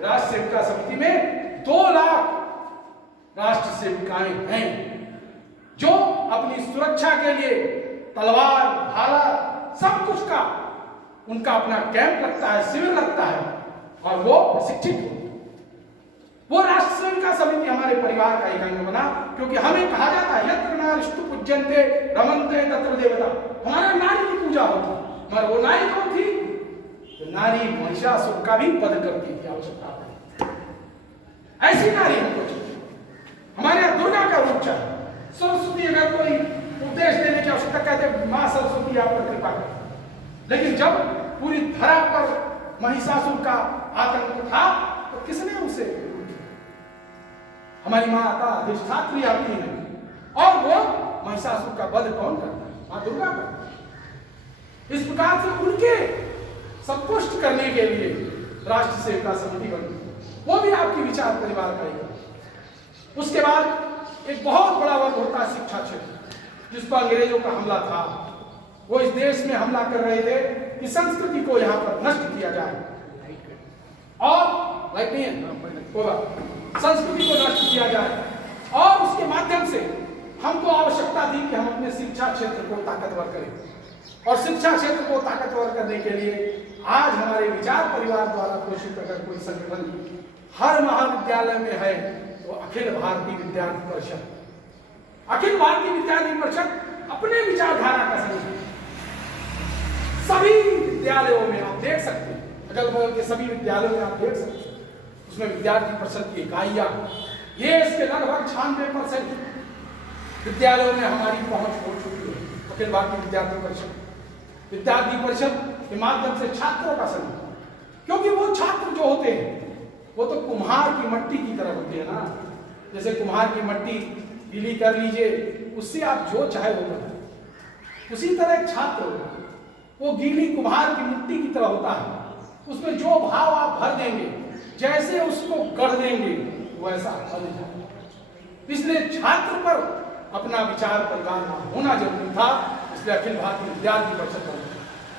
राष्ट्र सेविका समिति में 2 लाख राष्ट्र सेविकाएं हैं जो अपनी सुरक्षा के लिए तलवार, भाला, सब कुछ का उनका अपना कैंप लगता है, शिविर लगता है और वो प्रशिक्षित होते हैं। वो राष्ट्र सेविका समिति हमारे परिवार का एक अंग बना, क्योंकि हमें कहा जाता है यत्र नारीस्तु पूज्यन्ते रमन्ते तत्र देवता। हमारे नारी की पूजा होती है, मगर वो नारी कौन थी? तो नारी महिषासुर का भी वध करती थी, आवश्यकता पड़ी ऐसी नारी हमको चाहिए। हमारे यहाँ दुर्गा का रूप चाहिए। सरस्वती अगर कोई उपदेश देने की आवश्यकता, कहते मां सरस्वती आप पर कृपा करें। लेकिन जब पूरी धरा पर महिषासुर का आतंक था तो किसने उसे? हमारी मां आता अधिष्ठात्री आती है और वो महिषासुर का वध कौन करता है? मां दुर्गा करता है। इस प्रकार से उनके संतुष्ट करने के लिए राष्ट्र सेविका समिति बनी, वो भी आपकी विचार परिवार का ही। उसके बाद एक बहुत बड़ा वर्ग होता है शिक्षा क्षेत्र, जिस पर अंग्रेजों का हमला था। वो इस देश में हमला कर रहे थे कि संस्कृति को यहाँ पर नष्ट किया जाए, और लाइट नहीं है, संस्कृति को नष्ट किया जाए। और उसके माध्यम से हमको आवश्यकता थी कि हम अपने शिक्षा क्षेत्र को ताकतवर करें। और शिक्षा क्षेत्र को ताकतवर करने के लिए आज हमारे विचार परिवार द्वारा पोषित अगर कोई संगठन हर महाविद्यालय में है तो अखिल भारतीय विद्यार्थी परिषद। अखिल भारतीय विद्यार्थी परिषद अपने विचारधारा का संगठन, सभी विद्यालयों में आप देख सकते हैं, अगल बगल के सभी विद्यालयों में आप देख सकते हैं, उसमें विद्यार्थी परिषद की इकाइयां, ये इसके लगभग 96% विद्यालयों में हमारी पहुंच हो चुकी है। अखिल भारतीय विद्यार्थी परिषद के माध्यम से छात्रों का संगठन, क्योंकि वो छात्र जो होते हैं वो तो कुम्हार की मट्टी की तरह होते हैं ना। जैसे कुम्हार की मट्टी गीली कर लीजिए, उससे आप जो चाहे वो करें। उसी तरह एक छात्र होगा, वो गीली कुम्हार की मिट्टी की तरह होता है। उसमें जो भाव आप भर देंगे, जैसे उसको गढ़ देंगे, वैसा बन जाएगा। इसलिए छात्र पर अपना विचार परिवार होना जरूरी था, इसलिए अखिल भारतीय विद्यार्थी परिषद बना।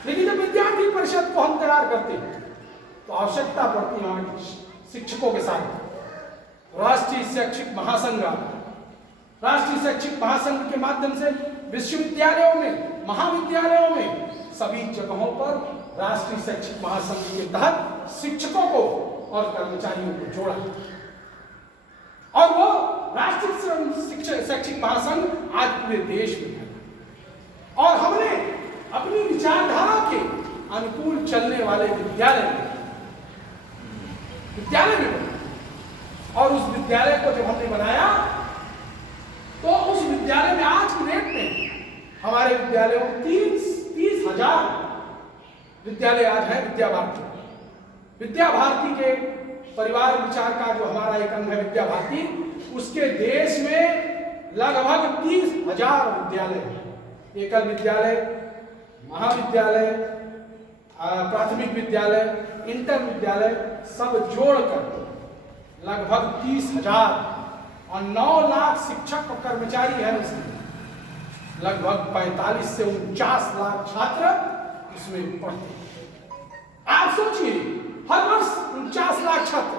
लेकिन जब विद्यार्थी परिषद को हम तैयार करते हैं तो आवश्यकता पड़ती है हमारे शिक्षकों के साथ राष्ट्रीय शैक्षिक महासंघ। राष्ट्रीय शैक्षिक महासंघ के माध्यम से विश्वविद्यालयों में, महाविद्यालयों में, सभी जगहों पर राष्ट्रीय शैक्षिक महासंघ के तहत शिक्षकों को और कर्मचारियों को जोड़ा। और वो राष्ट्रीय शैक्षिक महासंघ आज पूरे देश में है। और हमने अपनी विचारधारा के अनुकूल चलने वाले विद्यालय में और उस विद्यालय को जब हमने बनाया तो उस विद्यालय में आज की डेट में हमारे विद्यालयों में 30,000 विद्यालय आज है। विद्या भारती के परिवार विचार का जो हमारा एक अंग है विद्या भारती, उसके देश में लगभग 30,000 विद्यालय हैं। एकल विद्यालय, महाविद्यालय, प्राथमिक विद्यालय, इंटर विद्यालय सब जोड़कर लगभग 30,000 और 9 लाख शिक्षक और कर्मचारी है उसमें। लगभग 45 से 49 लाख छात्र इसमें पढ़ते हैं। आप सोचिए, हर वर्ष 49 लाख छात्र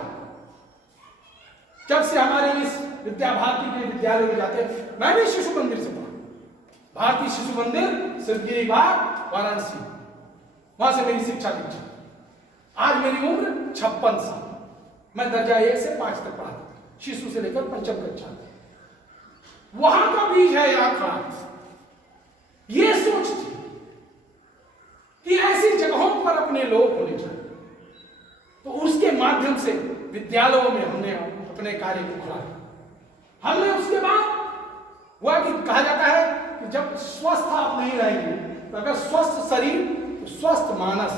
जब से हमारे इस विद्या भारती के विद्यालय में जाते हैं। मैं भी शिशु मंदिर से पढ़ा, भारतीय शिशु मंदिर, सिद्धगिरी बाग, वाराणसी, वहां से मेरी शिक्षा दीक्षा। आज मेरी उम्र 56 साल। मैं दर्जा 1 से 5 तक पढ़ा था, शिशु से लेकर पंचम कक्षा। वहां का बीज है यहां खड़ा। ये सोच थी कि ऐसी जगहों पर अपने लोग होने चाहिए। तो उसके माध्यम से विद्यालयों में हमने अपने कार्य को खड़ा किया। हमने उसके बाद हुआ कि कहा जाता है कि जब स्वस्थ आप नहीं रहेंगे, तो अगर स्वस्थ शरीर तो स्वस्थ मानस,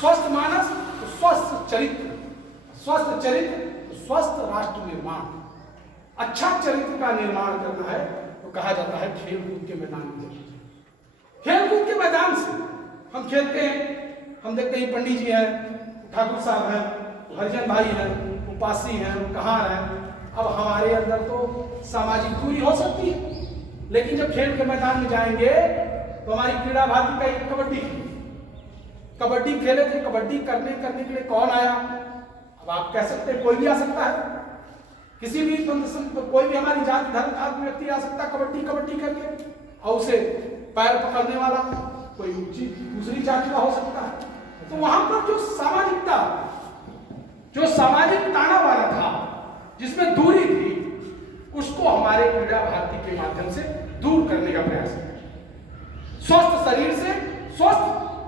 स्वस्थ मानस तो स्वस्थ चरित्र, स्वस्थ चरित्र तो स्वस्थ राष्ट्र निर्माण। अच्छा चरित्र का निर्माण करना है तो कहा जाता है खेल कूद के मैदान में। खेल कूद के मैदान से हम खेलते हैं, हम देखते हैं पंडित जी हैं, ठाकुर साहब हैं, हरिजन भाई हैं, उपासी हैं, कहाँ हैं। अब हमारे अंदर तो सामाजिक दूरी हो सकती है, लेकिन जब खेल के मैदान में जाएंगे तो हमारी क्रीड़ा भारती का एक कबड्डी खेले थे। कबड्डी करने के लिए कौन आया? अब आप कह सकते हैं कोई भी आ सकता है, किसी भी कोई भी हमारी जाति धर्म का व्यक्ति आ सकता है कबड्डी करके, और उसे पैर पकड़ने वाला कोई दूसरी जाति का हो सकता है। तो वहां पर जो सामाजिक ताना बाना था, जिसमें दूरी थी, उसको हमारे क्रीड़ा भारती के माध्यम से दूर करने का प्रयास है। स्वस्थ शरीर से स्वस्थ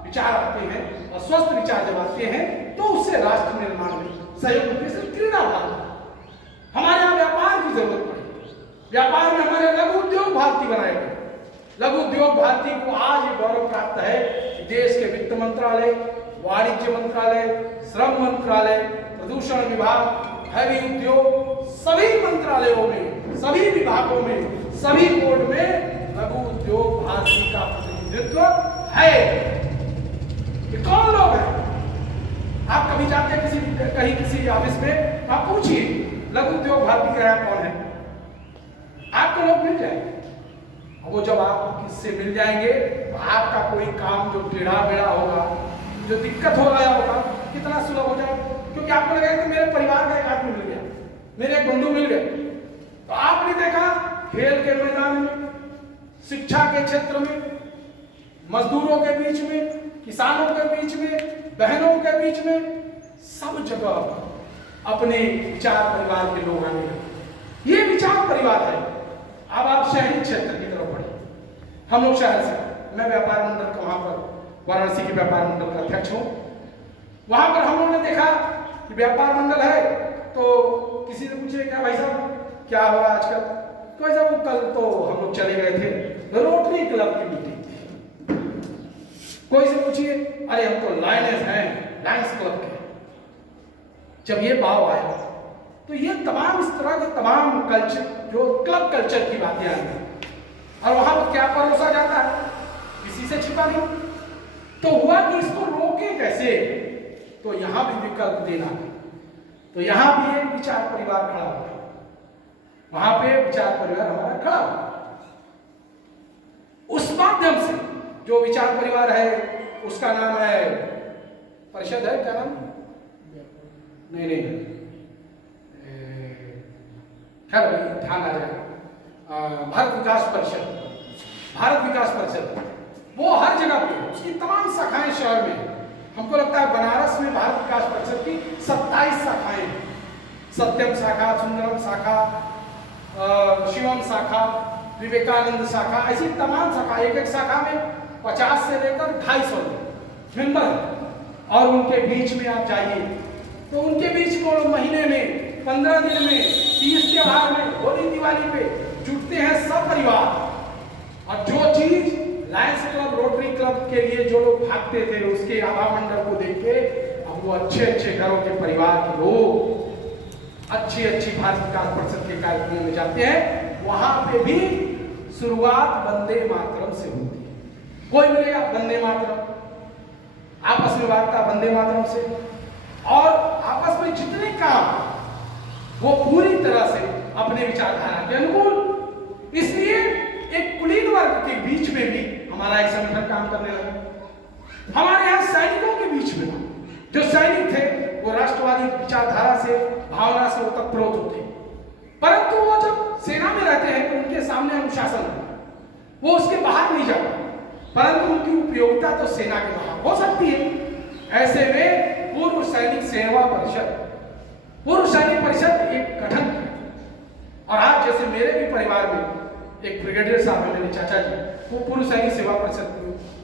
विचार आते हैं, और स्वस्थ विचार जब आते हैं तो उससे राष्ट्र निर्माण में सहयोग होने से क्रीड़ा भारती। हमारे यहाँ व्यापार की जरूरत पड़ी। व्यापार में हमारे लघु उद्योग भारती बनाए गए। लघु उद्योग भारती को आज ये गौरव प्राप्त है कि देश के वित्त मंत्रालय, वाणिज्य मंत्रालय, श्रम मंत्रालय, प्रदूषण विभाग, हैवी उद्योग, सभी मंत्रालयों में, सभी विभागों में, सभी बोर्ड में लघु उद्योग भारती का प्रतिनिधित्व है। ये कौन लोग हैं? आप कभी जाते हैं कहीं किसी ऑफिस में, आप पूछिए लघु उद्योग भारती का कौन है, आपको लोग मिल जाएंगे। वो जब आप किससे मिल जाएंगे तो आपका कोई काम जो टेढ़ा बेड़ा होगा, जो दिक्कत हो रहा होगा, कितना सुलभ हो जाएगा। क्योंकि आपको लगेगा कि मेरे परिवार का एक आदमी मिल गया, मेरे एक बंधु मिल गए। तो आपने देखा खेल के मैदान में, शिक्षा के क्षेत्र में, मजदूरों के बीच में, किसानों के बीच में, बहनों के बीच में, सब जगह अपने विचार परिवार के लोग आने लगे। ये विचार परिवार है। अब आप शहरी क्षेत्र की तरफ बढ़े। हम लोग शहर से, मैं व्यापार मंडल का वहां पर वाराणसी के व्यापार मंडल का अध्यक्ष हूं। वहां पर हम लोगों ने देखा कि व्यापार मंडल है, तो किसी से पूछे क्या भाई साहब क्या हुआ आजकल? तो भाई साहब कल तो हम लोग चले गए थे रोटरी क्लब की मीटिंग थी। कोई से पूछिए, अरे हम तो लायंस हैं, लायंस क्लब के। जब ये भाव आया तो ये तमाम इस तरह के तमाम कल्चर, जो क्लब कल्चर की बातें आ गई, और वहां पर क्या परोसा जाता है, किसी से छिपा नहीं। तो हुआ कि इसको रोके कैसे? तो यहां भी विकल्प देना है। तो यहां भी एक विचार परिवार खड़ा हुआ, वहां पे विचार परिवार हमारा खड़ा हुआ। उस माध्यम से जो विचार परिवार है, उसका नाम है परिषद है, क्या नाम? नहीं खैर ध्यान आ जाएगा। भारत विकास परिषद, वो हर जगह पे, उसकी तमाम शाखाएं शहर में। हमको लगता है बनारस में भारत विकास परिषद की 27 शाखाएं, सत्यम शाखा, सुंदरम शाखा, शिवम शाखा, विवेकानंद शाखा, ऐसी तमाम शाखा। एक शाखा में 50 से लेकर 250 मेंबर हैं। और उनके बीच में आप जाइए तो उनके बीच को महीने में, 15 दिन में, 30 त्योहार में, होली दिवाली पे जुटते हैं सब परिवार। और जो चीज लायंस क्लब, रोटरी क्लब के लिए जो लोग भागते थे उसके आभा मंडल को देख के, अब वो अच्छे घरों के परिवार के लोग अच्छी भारत विकास परिषद के कार्यक्रमों में जाते हैं। वहां पे भी शुरुआत वंदे मातरम से होती है। कोई मिलेगा वंदे मातरम, आपस में वार्ता वंदे मातरम से, और आपस में जितने काम वो पूरी तरह से अपने विचारधारा के अनुकूल। इसलिए एक कुलीन वर्ग के बीच में भी हमारा एक संगठन काम करने लगा। हमारे यहाँ सैनिकों के बीच में जो सैनिक थे वो राष्ट्रवादी विचारधारा से, भावना से ओतप्रोत होते, परंतु वो जब सेना में रहते हैं तो उनके सामने अनुशासन है। वो उसके बाहर नहीं जाता, परंतु उनकी उपयोगिता तो सेना के बाहर हो सकती है। ऐसे में पूर्व सैनिक सेवा परिषद, पूर्व सैनिक परिषद एक गठन किया। और आज जैसे मेरे भी परिवार में एक ब्रिगेडियर साहब है, मेरे चाचा जी, वो पूर्व सैनिक सेवा परिषद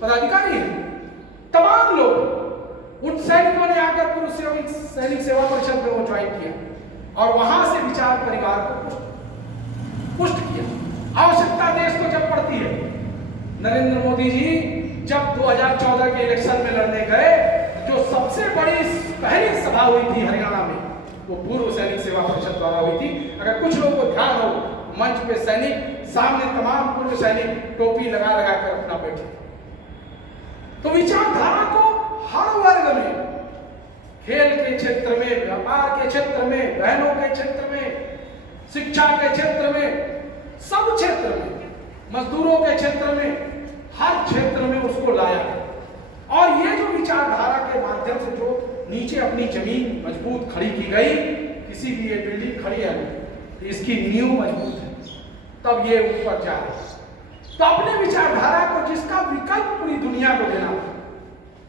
पदाधिकारी है। तमाम लोग उन सैनिकों ने आकर पूर्व सैनिक सेवा परिषद में वो ज्वाइन किया और वहां से विचार परिवार को पुष्ट किया। आवश्यकता देश को जब पड़ती है, नरेंद्र मोदी जी जब 2014 के इलेक्शन में लड़ने गए, जो सबसे बड़ी पहली सभा हुई थी हरियाणा में, वो पूर्व सैनिक सेवा परिषद द्वारा हुई थी। अगर कुछ लोगों को ध्यान हो, मंच पे सैनिक सामने तमाम पूर्व सैनिक टोपी लगा लगा कर अपना बैठे। तो विचारधारा को हर वर्ग में, खेल के क्षेत्र में, व्यापार के क्षेत्र में, बहनों के क्षेत्र में, शिक्षा के क्षेत्र में, सब क्षेत्र में, मजदूरों के क्षेत्र में, हर क्षेत्र में उसको लाया। और ये जो विचारधारा के माध्यम से जो नीचे अपनी जमीन मजबूत खड़ी की गई, किसी भी ये बिल्डिंग खड़ी है तो इसकी नींव मजबूत है, तब ये ऊपर जा रहा है। तो अपने विचारधारा को जिसका विकल्प पूरी दुनिया को देना,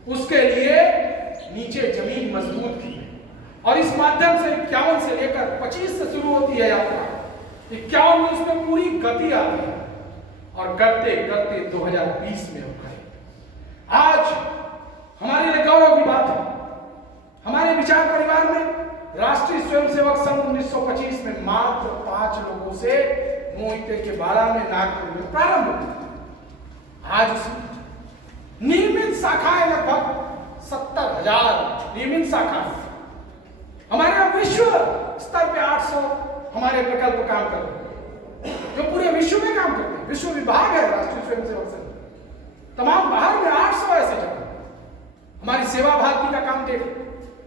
उसके लिए नीचे जमीन मजबूत की है। और इस माध्यम से 51 से लेकर 25 से शुरू होती है यात्रा, 51 में उसमें पूरी गति आती है और करते करते 2020 में हम खड़े। आज हमारे लिए गौरव की बात है, हमारे विचार परिवार में राष्ट्रीय स्वयंसेवक संघ 1925 में मात्र 5 लोगों से मोहिते के बाला में, नागपुर में प्रारंभ हुआ। आज उसमें नियमित शाखाएं लगभग 70,000 नियमित शाखाएं। हमारे यहाँ विश्व स्तर पे 800 हमारे प्रकल्प काम कर रहे हैं, जो पूरे विश्व में काम करते हैं। विश्व विभाग है राष्ट्रीय स्वयंसेवक संघ, तमाम बाहर में 800 ऐसे जगह। हमारी सेवा भारती का काम देख,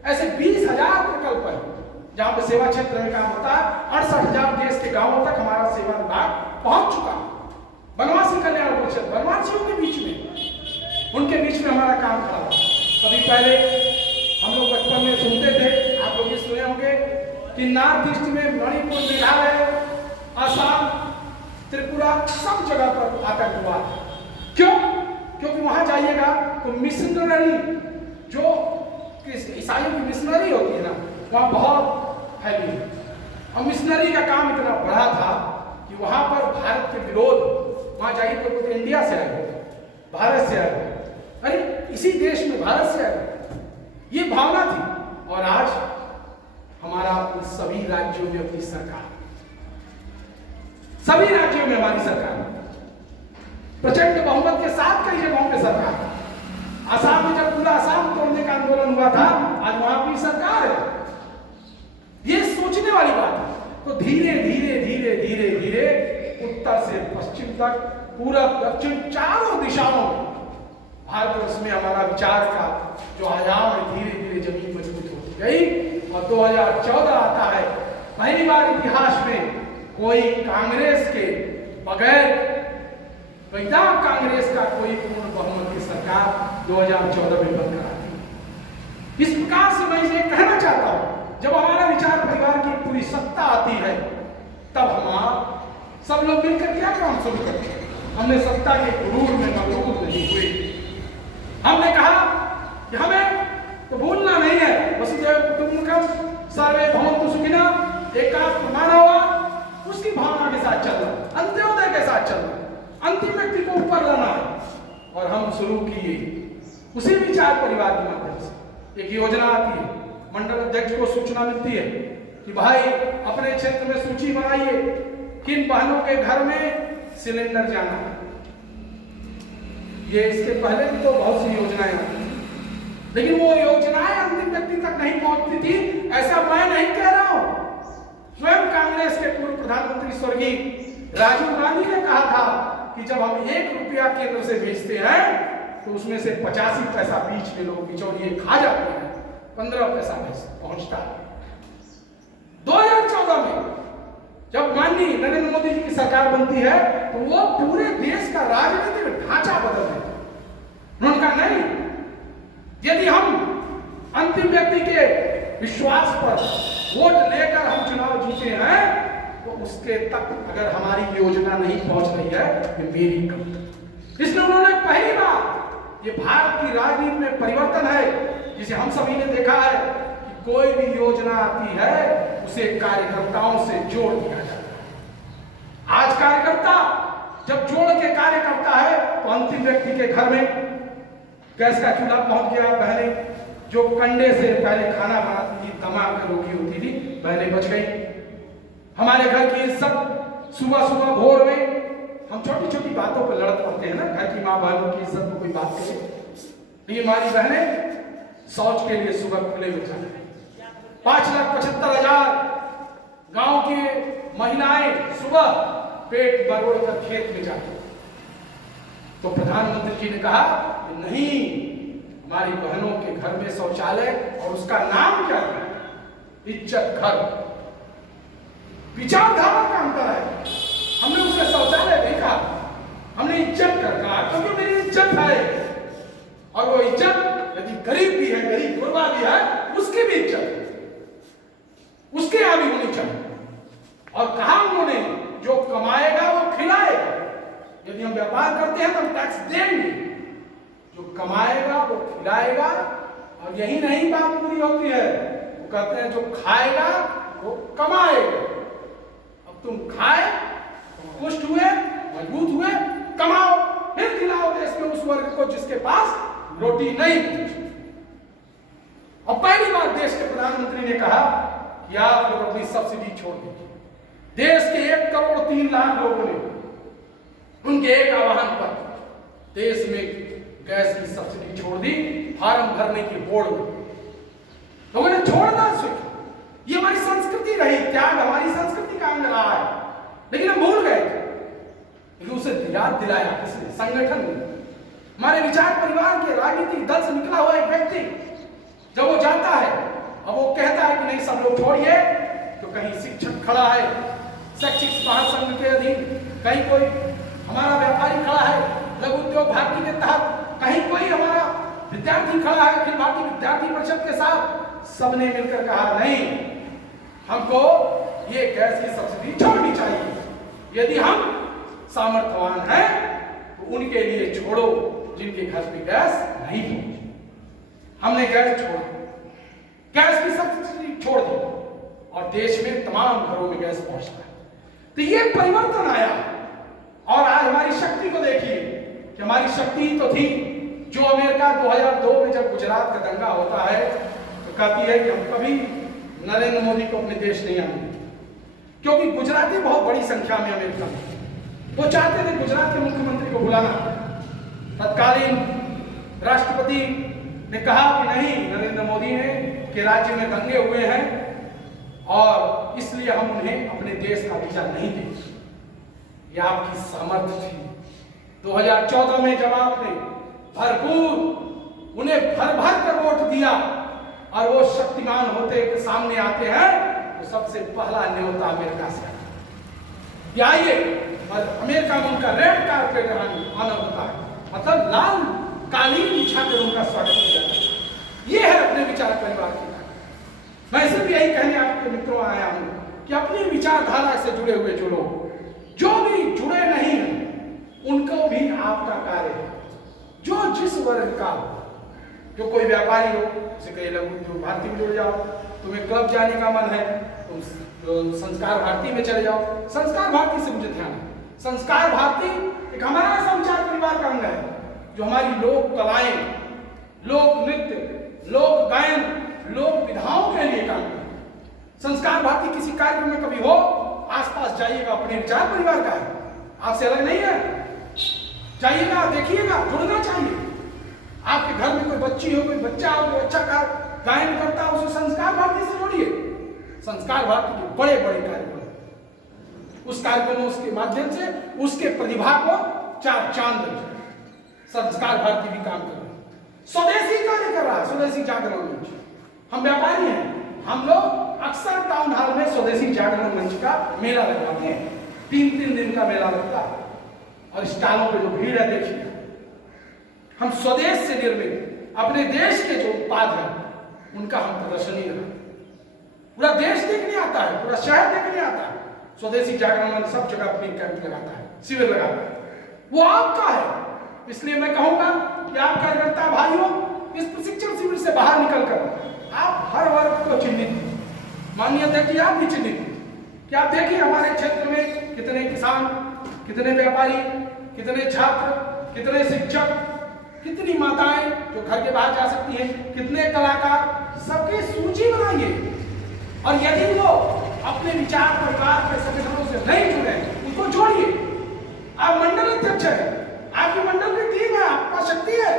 ऐसे 20,000 प्रकल्प है जहां पे सेवा क्षेत्र में काम होता है। 68,000 देश के गांवों तक हमारा सेवा विभाग पहुंच चुका है। वनवासी कल्याण परिषद, वनवासियों के बीच में, उनके बीच में हमारा काम खड़ा है। कभी पहले हम लोग बचपन में सुनते थे, आप लोग भी सुने होंगे कि नॉर्थ ईस्ट में मणिपुर, मेघालय, असम, त्रिपुरा, सब जगह पर आतंक हुआ। क्यों? क्योंकि वहां जाइएगा तो मिशनरी, जो ईसाइयों की मिशनरी होती है ना, वहां बहुत फैली है। और मिशनरी का काम इतना बड़ा था कि वहां पर भारत के विरोध, वहां जाइए तो इंडिया से आए, भारत से आए, अरे इसी देश में भारत से आए, ये भावना थी। और आज हमारा उन सभी राज्यों में अपनी सरकार, सभी राज्यों में हमारी सरकार प्रचंड बहुमत के साथ कई जगहों पे सरकार। आसाम में जब पूरा आसाम तोड़ने का आंदोलन हुआ था, आज वहां भी सरकार है। ये सोचने वाली बात है। तो धीरे धीरे धीरे धीरे धीरे उत्तर से पश्चिम तक, पूरब दक्षिण, चारों दिशाओं में भारतवर्ष में हमारा विचार का जो आयाम है, धीरे धीरे जमीन मजबूत होती गई। और 2014 आता है, पहली बार इतिहास में कोई कांग्रेस के बगैर, एकदम कांग्रेस का कोई पूर्ण बहुमत की सरकार 2014 में बनकर आती। इस प्रकार से मैं ये कहना चाहता हूं, जब हमारा विचार परिवार की पूरी सत्ता आती है, तब हम सब लोग मिलकर क्या काम शुरू करते हैं। हमने सत्ता के गुरूर में मगरूर नहीं हुए। हमने कहा कि हमें तो भूलना नहीं है, वसुधैव कुटुंबकम सर्वे भवन्तु सुखिनः, एकात्म मानव, उसकी भावना के साथ चलना, अंत्योदय के साथ चलना, अंतिम व्यक्ति को ऊपर लाना है। और हम शुरू किए उसी विचार परिवार के माध्यम से। एक योजना आती है, मंडल अध्यक्ष को सूचना मिलती है कि भाई अपने क्षेत्र में सूची बनाइए, किन बहनों के घर में सिलेंडर जाना है। ये इसके पहले भी तो बहुत सी योजनाएं आती थी, लेकिन वो योजनाएं अंतिम व्यक्ति तक नहीं पहुंचती थी। ऐसा मैं नहीं कह रहा हूं, स्वयं कांग्रेस के पूर्व प्रधानमंत्री स्वर्गीय राजीव गांधी ने कहा था कि जब हम 1 रुपया केंद्र से भेजते हैं तो उसमें से 85 पैसा बीच में लोग बिचौलिए खा जाते हैं, 15 पैसा पहुंचता है। 2014 में जब माननीय नरेंद्र मोदी जी की सरकार बनती है तो वो पूरे देश का राजनीतिक ढांचा बदल देते हैं। उन्होंने कहा नहीं, यदि हम अंतिम व्यक्ति के विश्वास पर वोट लेकर हम चुनाव जीते हैं तो उसके तक अगर हमारी योजना नहीं पहुंच रही है, ये मेरी कमी। इसलिए उन्होंने पहली बार, ये भारत की राजनीति में परिवर्तन है जिसे हम सभी ने देखा है कि कोई भी योजना आती है उसे कार्यकर्ताओं से जोड़ दिया जाता है। आज कार्यकर्ता जब जोड़ के कार्य करता है तो अंतिम व्यक्ति के घर में गैस का चूल्हा पहुंच गया, बहनें जो कंडे से पहले खाना बनाती थी, दमा के रोगी होती थी, बहनें बच गई। हमारे घर की इज्जत सुबह सुबह भोर में, हम छोटी छोटी बातों पर लड़त पड़ते हैं ना, घर की माँ बहनों की इज्जत को कोई बात करे, ये हमारी बहनें शौच के लिए सुबह खुले में जाना है। 5,75,000 गांव की महिलाएं सुबह पेट बरोड़ कर खेत में जाती। तो प्रधानमंत्री जी ने कहा कि नहीं, हमारी बहनों के घर में शौचालय, और उसका नाम क्या है? इज्जत घर। विचारधारा का अंतर है। हमने उसमें शौचालय देखा, हमने इज्जत कर कहा, क्योंकि मेरी इज्जत है, और वो इज्जत यदि गरीब भी है, गरीब गुरबा भी है, उसकी भी इज्जत है, उसके यहां भी होनी चाहिए। और कहा उन्होंने, जो कमाएगा वो खिलाएगा। यदि हम व्यापार करते हैं तो हम टैक्स देंगे, जो कमाएगा वो खिलाएगा। और यही नहीं बात पूरी होती है, वो कहते हैं जो खाएगा वो कमाएगा। अब तुम खाए, पुष्ट हुए, मजबूत हुए, कमाओ, फिर खिलाओ देश में उस वर्ग को जिसके पास रोटी नहीं पहुंची। और पहली बार देश के प्रधानमंत्री ने कहा कि आप लोग अपनी सब्सिडी छोड़ दीजिए। देश के 1,03,00,000 लोगों ने उनके एक आह्वान पर देश में गैस की सब्सिडी छोड़ दी, फार्म भरने की होड़ में लोगों ने छोड़ना सीखा। ये हमारी संस्कृति रही, त्याग हमारी संस्कृति का अंग रहा है, लेकिन हम भूल गए। लेकिन उसे याद दिलाया किसने? संगठन ने। हमारे विचार परिवार के राजनीतिक दल से निकला हुआ एक व्यक्ति जब वो जाता है, अब वो कहता है कि नहीं सब लोग छोड़िए, तो कहीं शिक्षक खड़ा है शैक्षिक महासंघ के अधीन, कहीं कोई हमारा व्यापारी खड़ा है लघु उद्योग भारती के तहत, कहीं कोई हमारा विद्यार्थी खड़ा है अखिल भारतीय विद्यार्थी परिषद के साथ। सबने मिलकर कहा नहीं, हमको ये गैस की सब्सिडी छोड़नी चाहिए। यदि हम सामर्थ्यवान हैं तो उनके लिए छोड़ो जिनके घर पे गैस नहीं पहुंची। हमने गैस छोड़ दी, गैस की सब्सिडी छोड़ दी, और देश में तमाम घरों में गैस पहुंचता है। तो ये परिवर्तन आया। और आज हमारी शक्ति को देखिए कि हमारी शक्ति तो थी, जो अमेरिका 2002 में जब गुजरात का दंगा होता है तो कहती है कि हम कभी नरेंद्र मोदी को अपने देश नहीं आने देंगे, क्योंकि गुजराती बहुत बड़ी संख्या में अमेरिका में, वो चाहते थे गुजरात के मुख्यमंत्री को बुलाना। तत्कालीन राष्ट्रपति ने कहा कि नहीं, नरेंद्र मोदी ने के राज्य में दंगे हुए हैं और इसलिए हम उन्हें अपने देश का वीजा नहीं देंगे। यह आपकी सामर्थ्य थी। 2014 में जब आपने भरपूर उन्हें भर भर कर वोट दिया और वो शक्तिमान होते के सामने आते हैं, तो सबसे पहला न्योता अमेरिका से आइए, और अमेरिका में उनका रेड कार्पेट आना होता है, मतलब लाल कालीन बिछाकर उनका स्वागत किया जाता है। ये है अपने विचार परिवार की। मैं सिर्फ यही कहने आपके मित्रों आया हूं कि अपनी विचारधारा से जुड़े हुए जो लोग, जो भी जुड़े नहीं हैं, उनको भी आपका कार्य है। जो जिस वर्ग का, जो कोई व्यापारी हो, उसे कहे लघु उद्योग भारती में जुड़ जाओ, तुम्हें क्लब जाने का मन है तुम संस्कार भारती में चले जाओ। संस्कार भारती से मुझे ध्यान है, संस्कार भारती एक हमारा ऐसा विचार परिवार का अंग है जो हमारी लोक कलाएं, लोक नृत्य, लोक गायन, लोक विधाओं के लिए काम करते। संस्कार भारती किसी कार्यक्रम में कभी हो, आसपास जाइएगा, अपने विचार परिवार का है, आपसे अलग नहीं है, जाइएगा, देखिएगा, जुड़ना चाहिए। आपके घर में कोई बच्ची हो, कोई बच्चा हो, कोई अच्छा गायन करता हो, उसे संस्कार भारती से जोड़िए। संस्कार भारती के बड़े बड़े कार्यक्रम, उस कार्यक्रम उसके माध्यम से उसके प्रतिभा को चार चांद लग। संस्कार भारती भी काम कर रहा है, स्वदेशी कार्य कर रहा है, स्वदेशी जागरण मंच। हम व्यापारी हैं, हम लोग अक्सर टाउन हॉल में स्वदेशी जागरण मंच का मेला लगवाते हैं, 3-3 दिन का मेला लगता है, और स्टॉलों पे जो भीड़ है देखिए। हम स्वदेश से निर्मित अपने देश के जो उत्पाद हैं उनका हम प्रदर्शनी लगाते हैं। पूरा देश देखने आता है, पूरा शहर देखने आता है। स्वदेशी जागरण मंच सब जगह अपनी कैंप लगाता है, शिविर लगाता है, वो आपका है। इसलिए मैं कहूंगा कि आप कार्यकर्ता भाइयों, इस प्रशिक्षण शिविर से बाहर निकलकर आप हर वर्ग को चिन्हित, माननीय अध्यक्ष जी आप भी चिन्हित कि आप देखिए हमारे क्षेत्र में कितने किसान, कितने व्यापारी, कितने छात्र, कितने शिक्षक, कितनी माताएं जो घर के बाहर जा सकती हैं, कितने कलाकार, सबकी सूची बनाइए। और यदि वो अपने विचार परिवार के संगठनों से नहीं जुड़े उनको जोड़िए। आप मंडल अध्यक्ष है, आपकी मंडल की टीम है, आपका शक्ति है,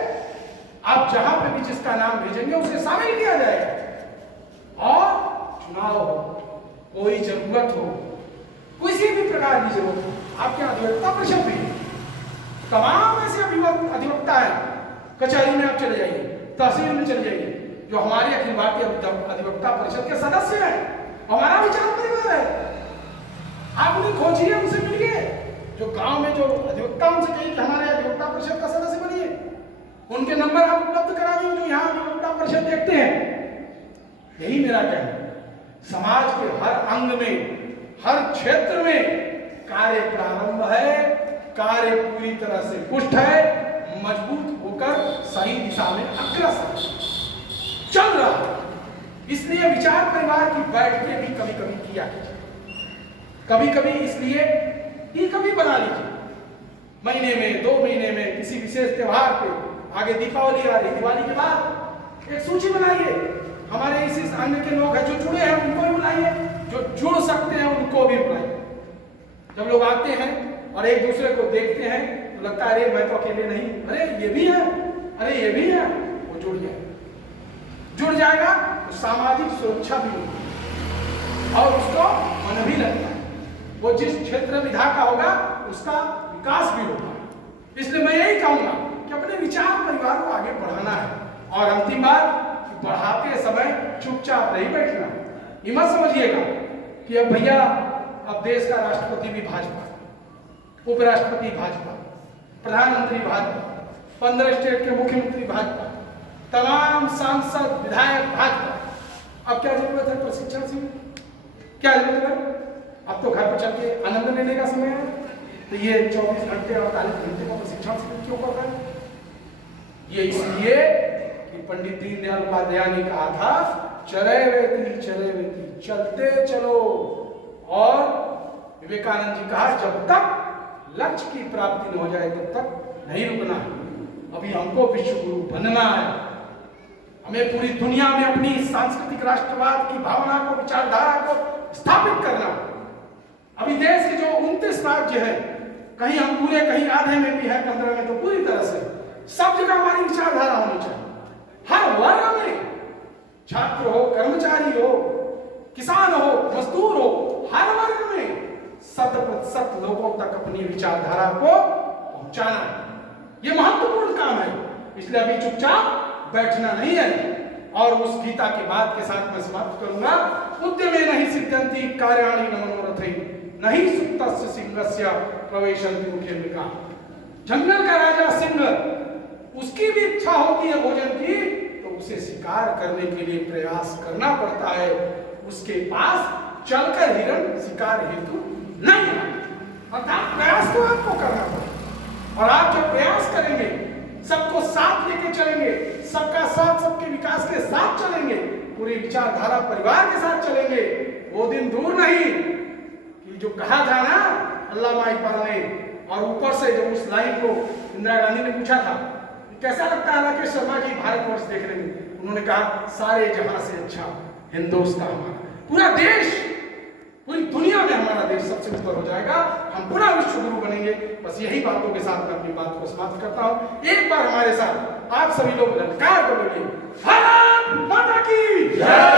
आप जहां पे भी जिसका नाम भेजेंगे उसे शामिल किया जाएगा। और चुनाव हो, कोई जरूरत हो, किसी भी प्रकार की जरूरत हो, आपके अधिवक्ता परिषद भी तमाम ऐसे अधिवक्ता है, कचहरी में आप चले जाइए, तहसील में चले जाइए, जो हमारे अखिल भारतीय अधिवक्ता परिषद के सदस्य हैं, हमारा विचार परिवार है। आप उन्हें खोजिए, उनसे मिलिए, जो गांव में जो अधिवक्ता, उनसे कहिए कि हमारे अधिवक्ता परिषद का सदस्य बनिए। उनके नंबर आप उपलब्ध करा दें जो यहाँ अधिवक्ता परिषद देखते हैं। यही मेरा कहना है, समाज के हर अंग में, हर क्षेत्र में कार्य प्रारंभ है, कार्य पूरी तरह से पुष्ट है, मजबूत होकर सही दिशा में अग्रसर चल रहा है। इसलिए विचार परिवार की बैठकें भी कभी कभी किया कीजिए, कभी कभी इसलिए कि कभी बना लीजिए, महीने में, 2 महीने में, किसी विशेष त्योहार पे, आगे दीपावली आ रही, दिवाली के बाद एक सूची बनाइए, हमारे इस अंग के लोग हैं जो जुड़े हैं उनको भी बुलाइए, जो जुड़ सकते हैं उनको भी बुलाइए। जब लोग आते हैं और एक दूसरे को देखते हैं तो लगता है अरे मैं तो अकेले नहीं, अरे ये भी है, अरे ये भी है, वो जुड़ जाएगा तो सामाजिक सुरक्षा भी होगी और उसको मन भी लगता है, वो जिस क्षेत्र विधा का होगा उसका विकास भी होगा। इसलिए मैं यही कहूंगा कि अपने विचार परिवार को आगे बढ़ाना है। और अंतिम बात, बढ़ाते समय चुपचाप नहीं बैठना। ये मत समझिएगा कि अब भैया अब देश का राष्ट्रपति भी भाजपा, उपराष्ट्रपति भाजपा, प्रधानमंत्री भाजपा, 15 स्टेट के मुख्यमंत्री भाजपा, तमाम सांसद विधायक भाजपा, अब क्या जरूरत है प्रशिक्षण शिविर? क्या जरूरत है? अब तो घर पर चल के आनंद लेने का समय है, तो ये 24 घंटे 48 घंटे का प्रशिक्षण शिविर क्यों कर रहे हैं? ये इसलिए कि पंडित दीनदयाल उपाध्याय ने कहा था, चले वेती चलते चलो। और विवेकानंद जी कहा, जब तक लक्ष्य की प्राप्ति न हो जाए तब तक नहीं रुकना है। अभी हमको विश्व गुरु बनना है, हमें पूरी दुनिया में अपनी सांस्कृतिक राष्ट्रवाद की भावना को, विचारधारा को स्थापित करना। अभी देश के जो 29 राज्य है, कहीं हम पूरे, कहीं आधे में भी है, 15 में तो पूरी तरह से सब जगह हमारी विचारधारा होनी चाहिए। हर वर्ग में, छात्र हो, कर्मचारी हो, किसान हो, मजदूर हो, हर वर्ग में 100% लोगों तक अपनी विचारधारा को पहुंचाना है। ये महत्वपूर्ण काम है। इसलिए अभी चुपचाप बैठना नहीं है। और उस गीता की बात के साथ मैं समाप्त करूंगा, उद्यमे नहीं सिद्धंति कार्याणि न मनोरथै नहीं सुप्तस्य सिंहस्य प्रवेशन्ति मुखे मृगा। जंगल का राजा सिंह, उसकी भी इच्छा होती है भोजन की, तो उसे शिकार करने के लिए प्रयास करना पड़ता है। उसके पास चलकर हिरण शिकार हेतु नहीं है, अर्थात प्रयास तो आपको करना पड़ेगा। और आप जब प्रयास करेंगे, सबको साथ लेके चलेंगे, सबका साथ, सबके विकास के साथ चलेंगे, पूरी विचारधारा परिवार के साथ चलेंगे, वो दिन दूर नहीं कि जो कहा था ना अल्लामा इकबाल ने, और ऊपर से जब उस लाइन को इंदिरा गांधी ने पूछा था कैसा लगता है राकेश शर्मा जी भारतवर्ष देखने में, उन्होंने कहा सारे जहां से अच्छा हिंदुस्तान हमारा, पूरा देश, पूरी दुनिया में हमारा देश सबसे ऊपर हो जाएगा, हम पूरा विश्व गुरु बनेंगे। बस यही बातों के साथ मैं अपनी बात को समाप्त करता हूं। एक बार हमारे साथ आप सभी लोग ललकार करोगे, भारत माता की जय।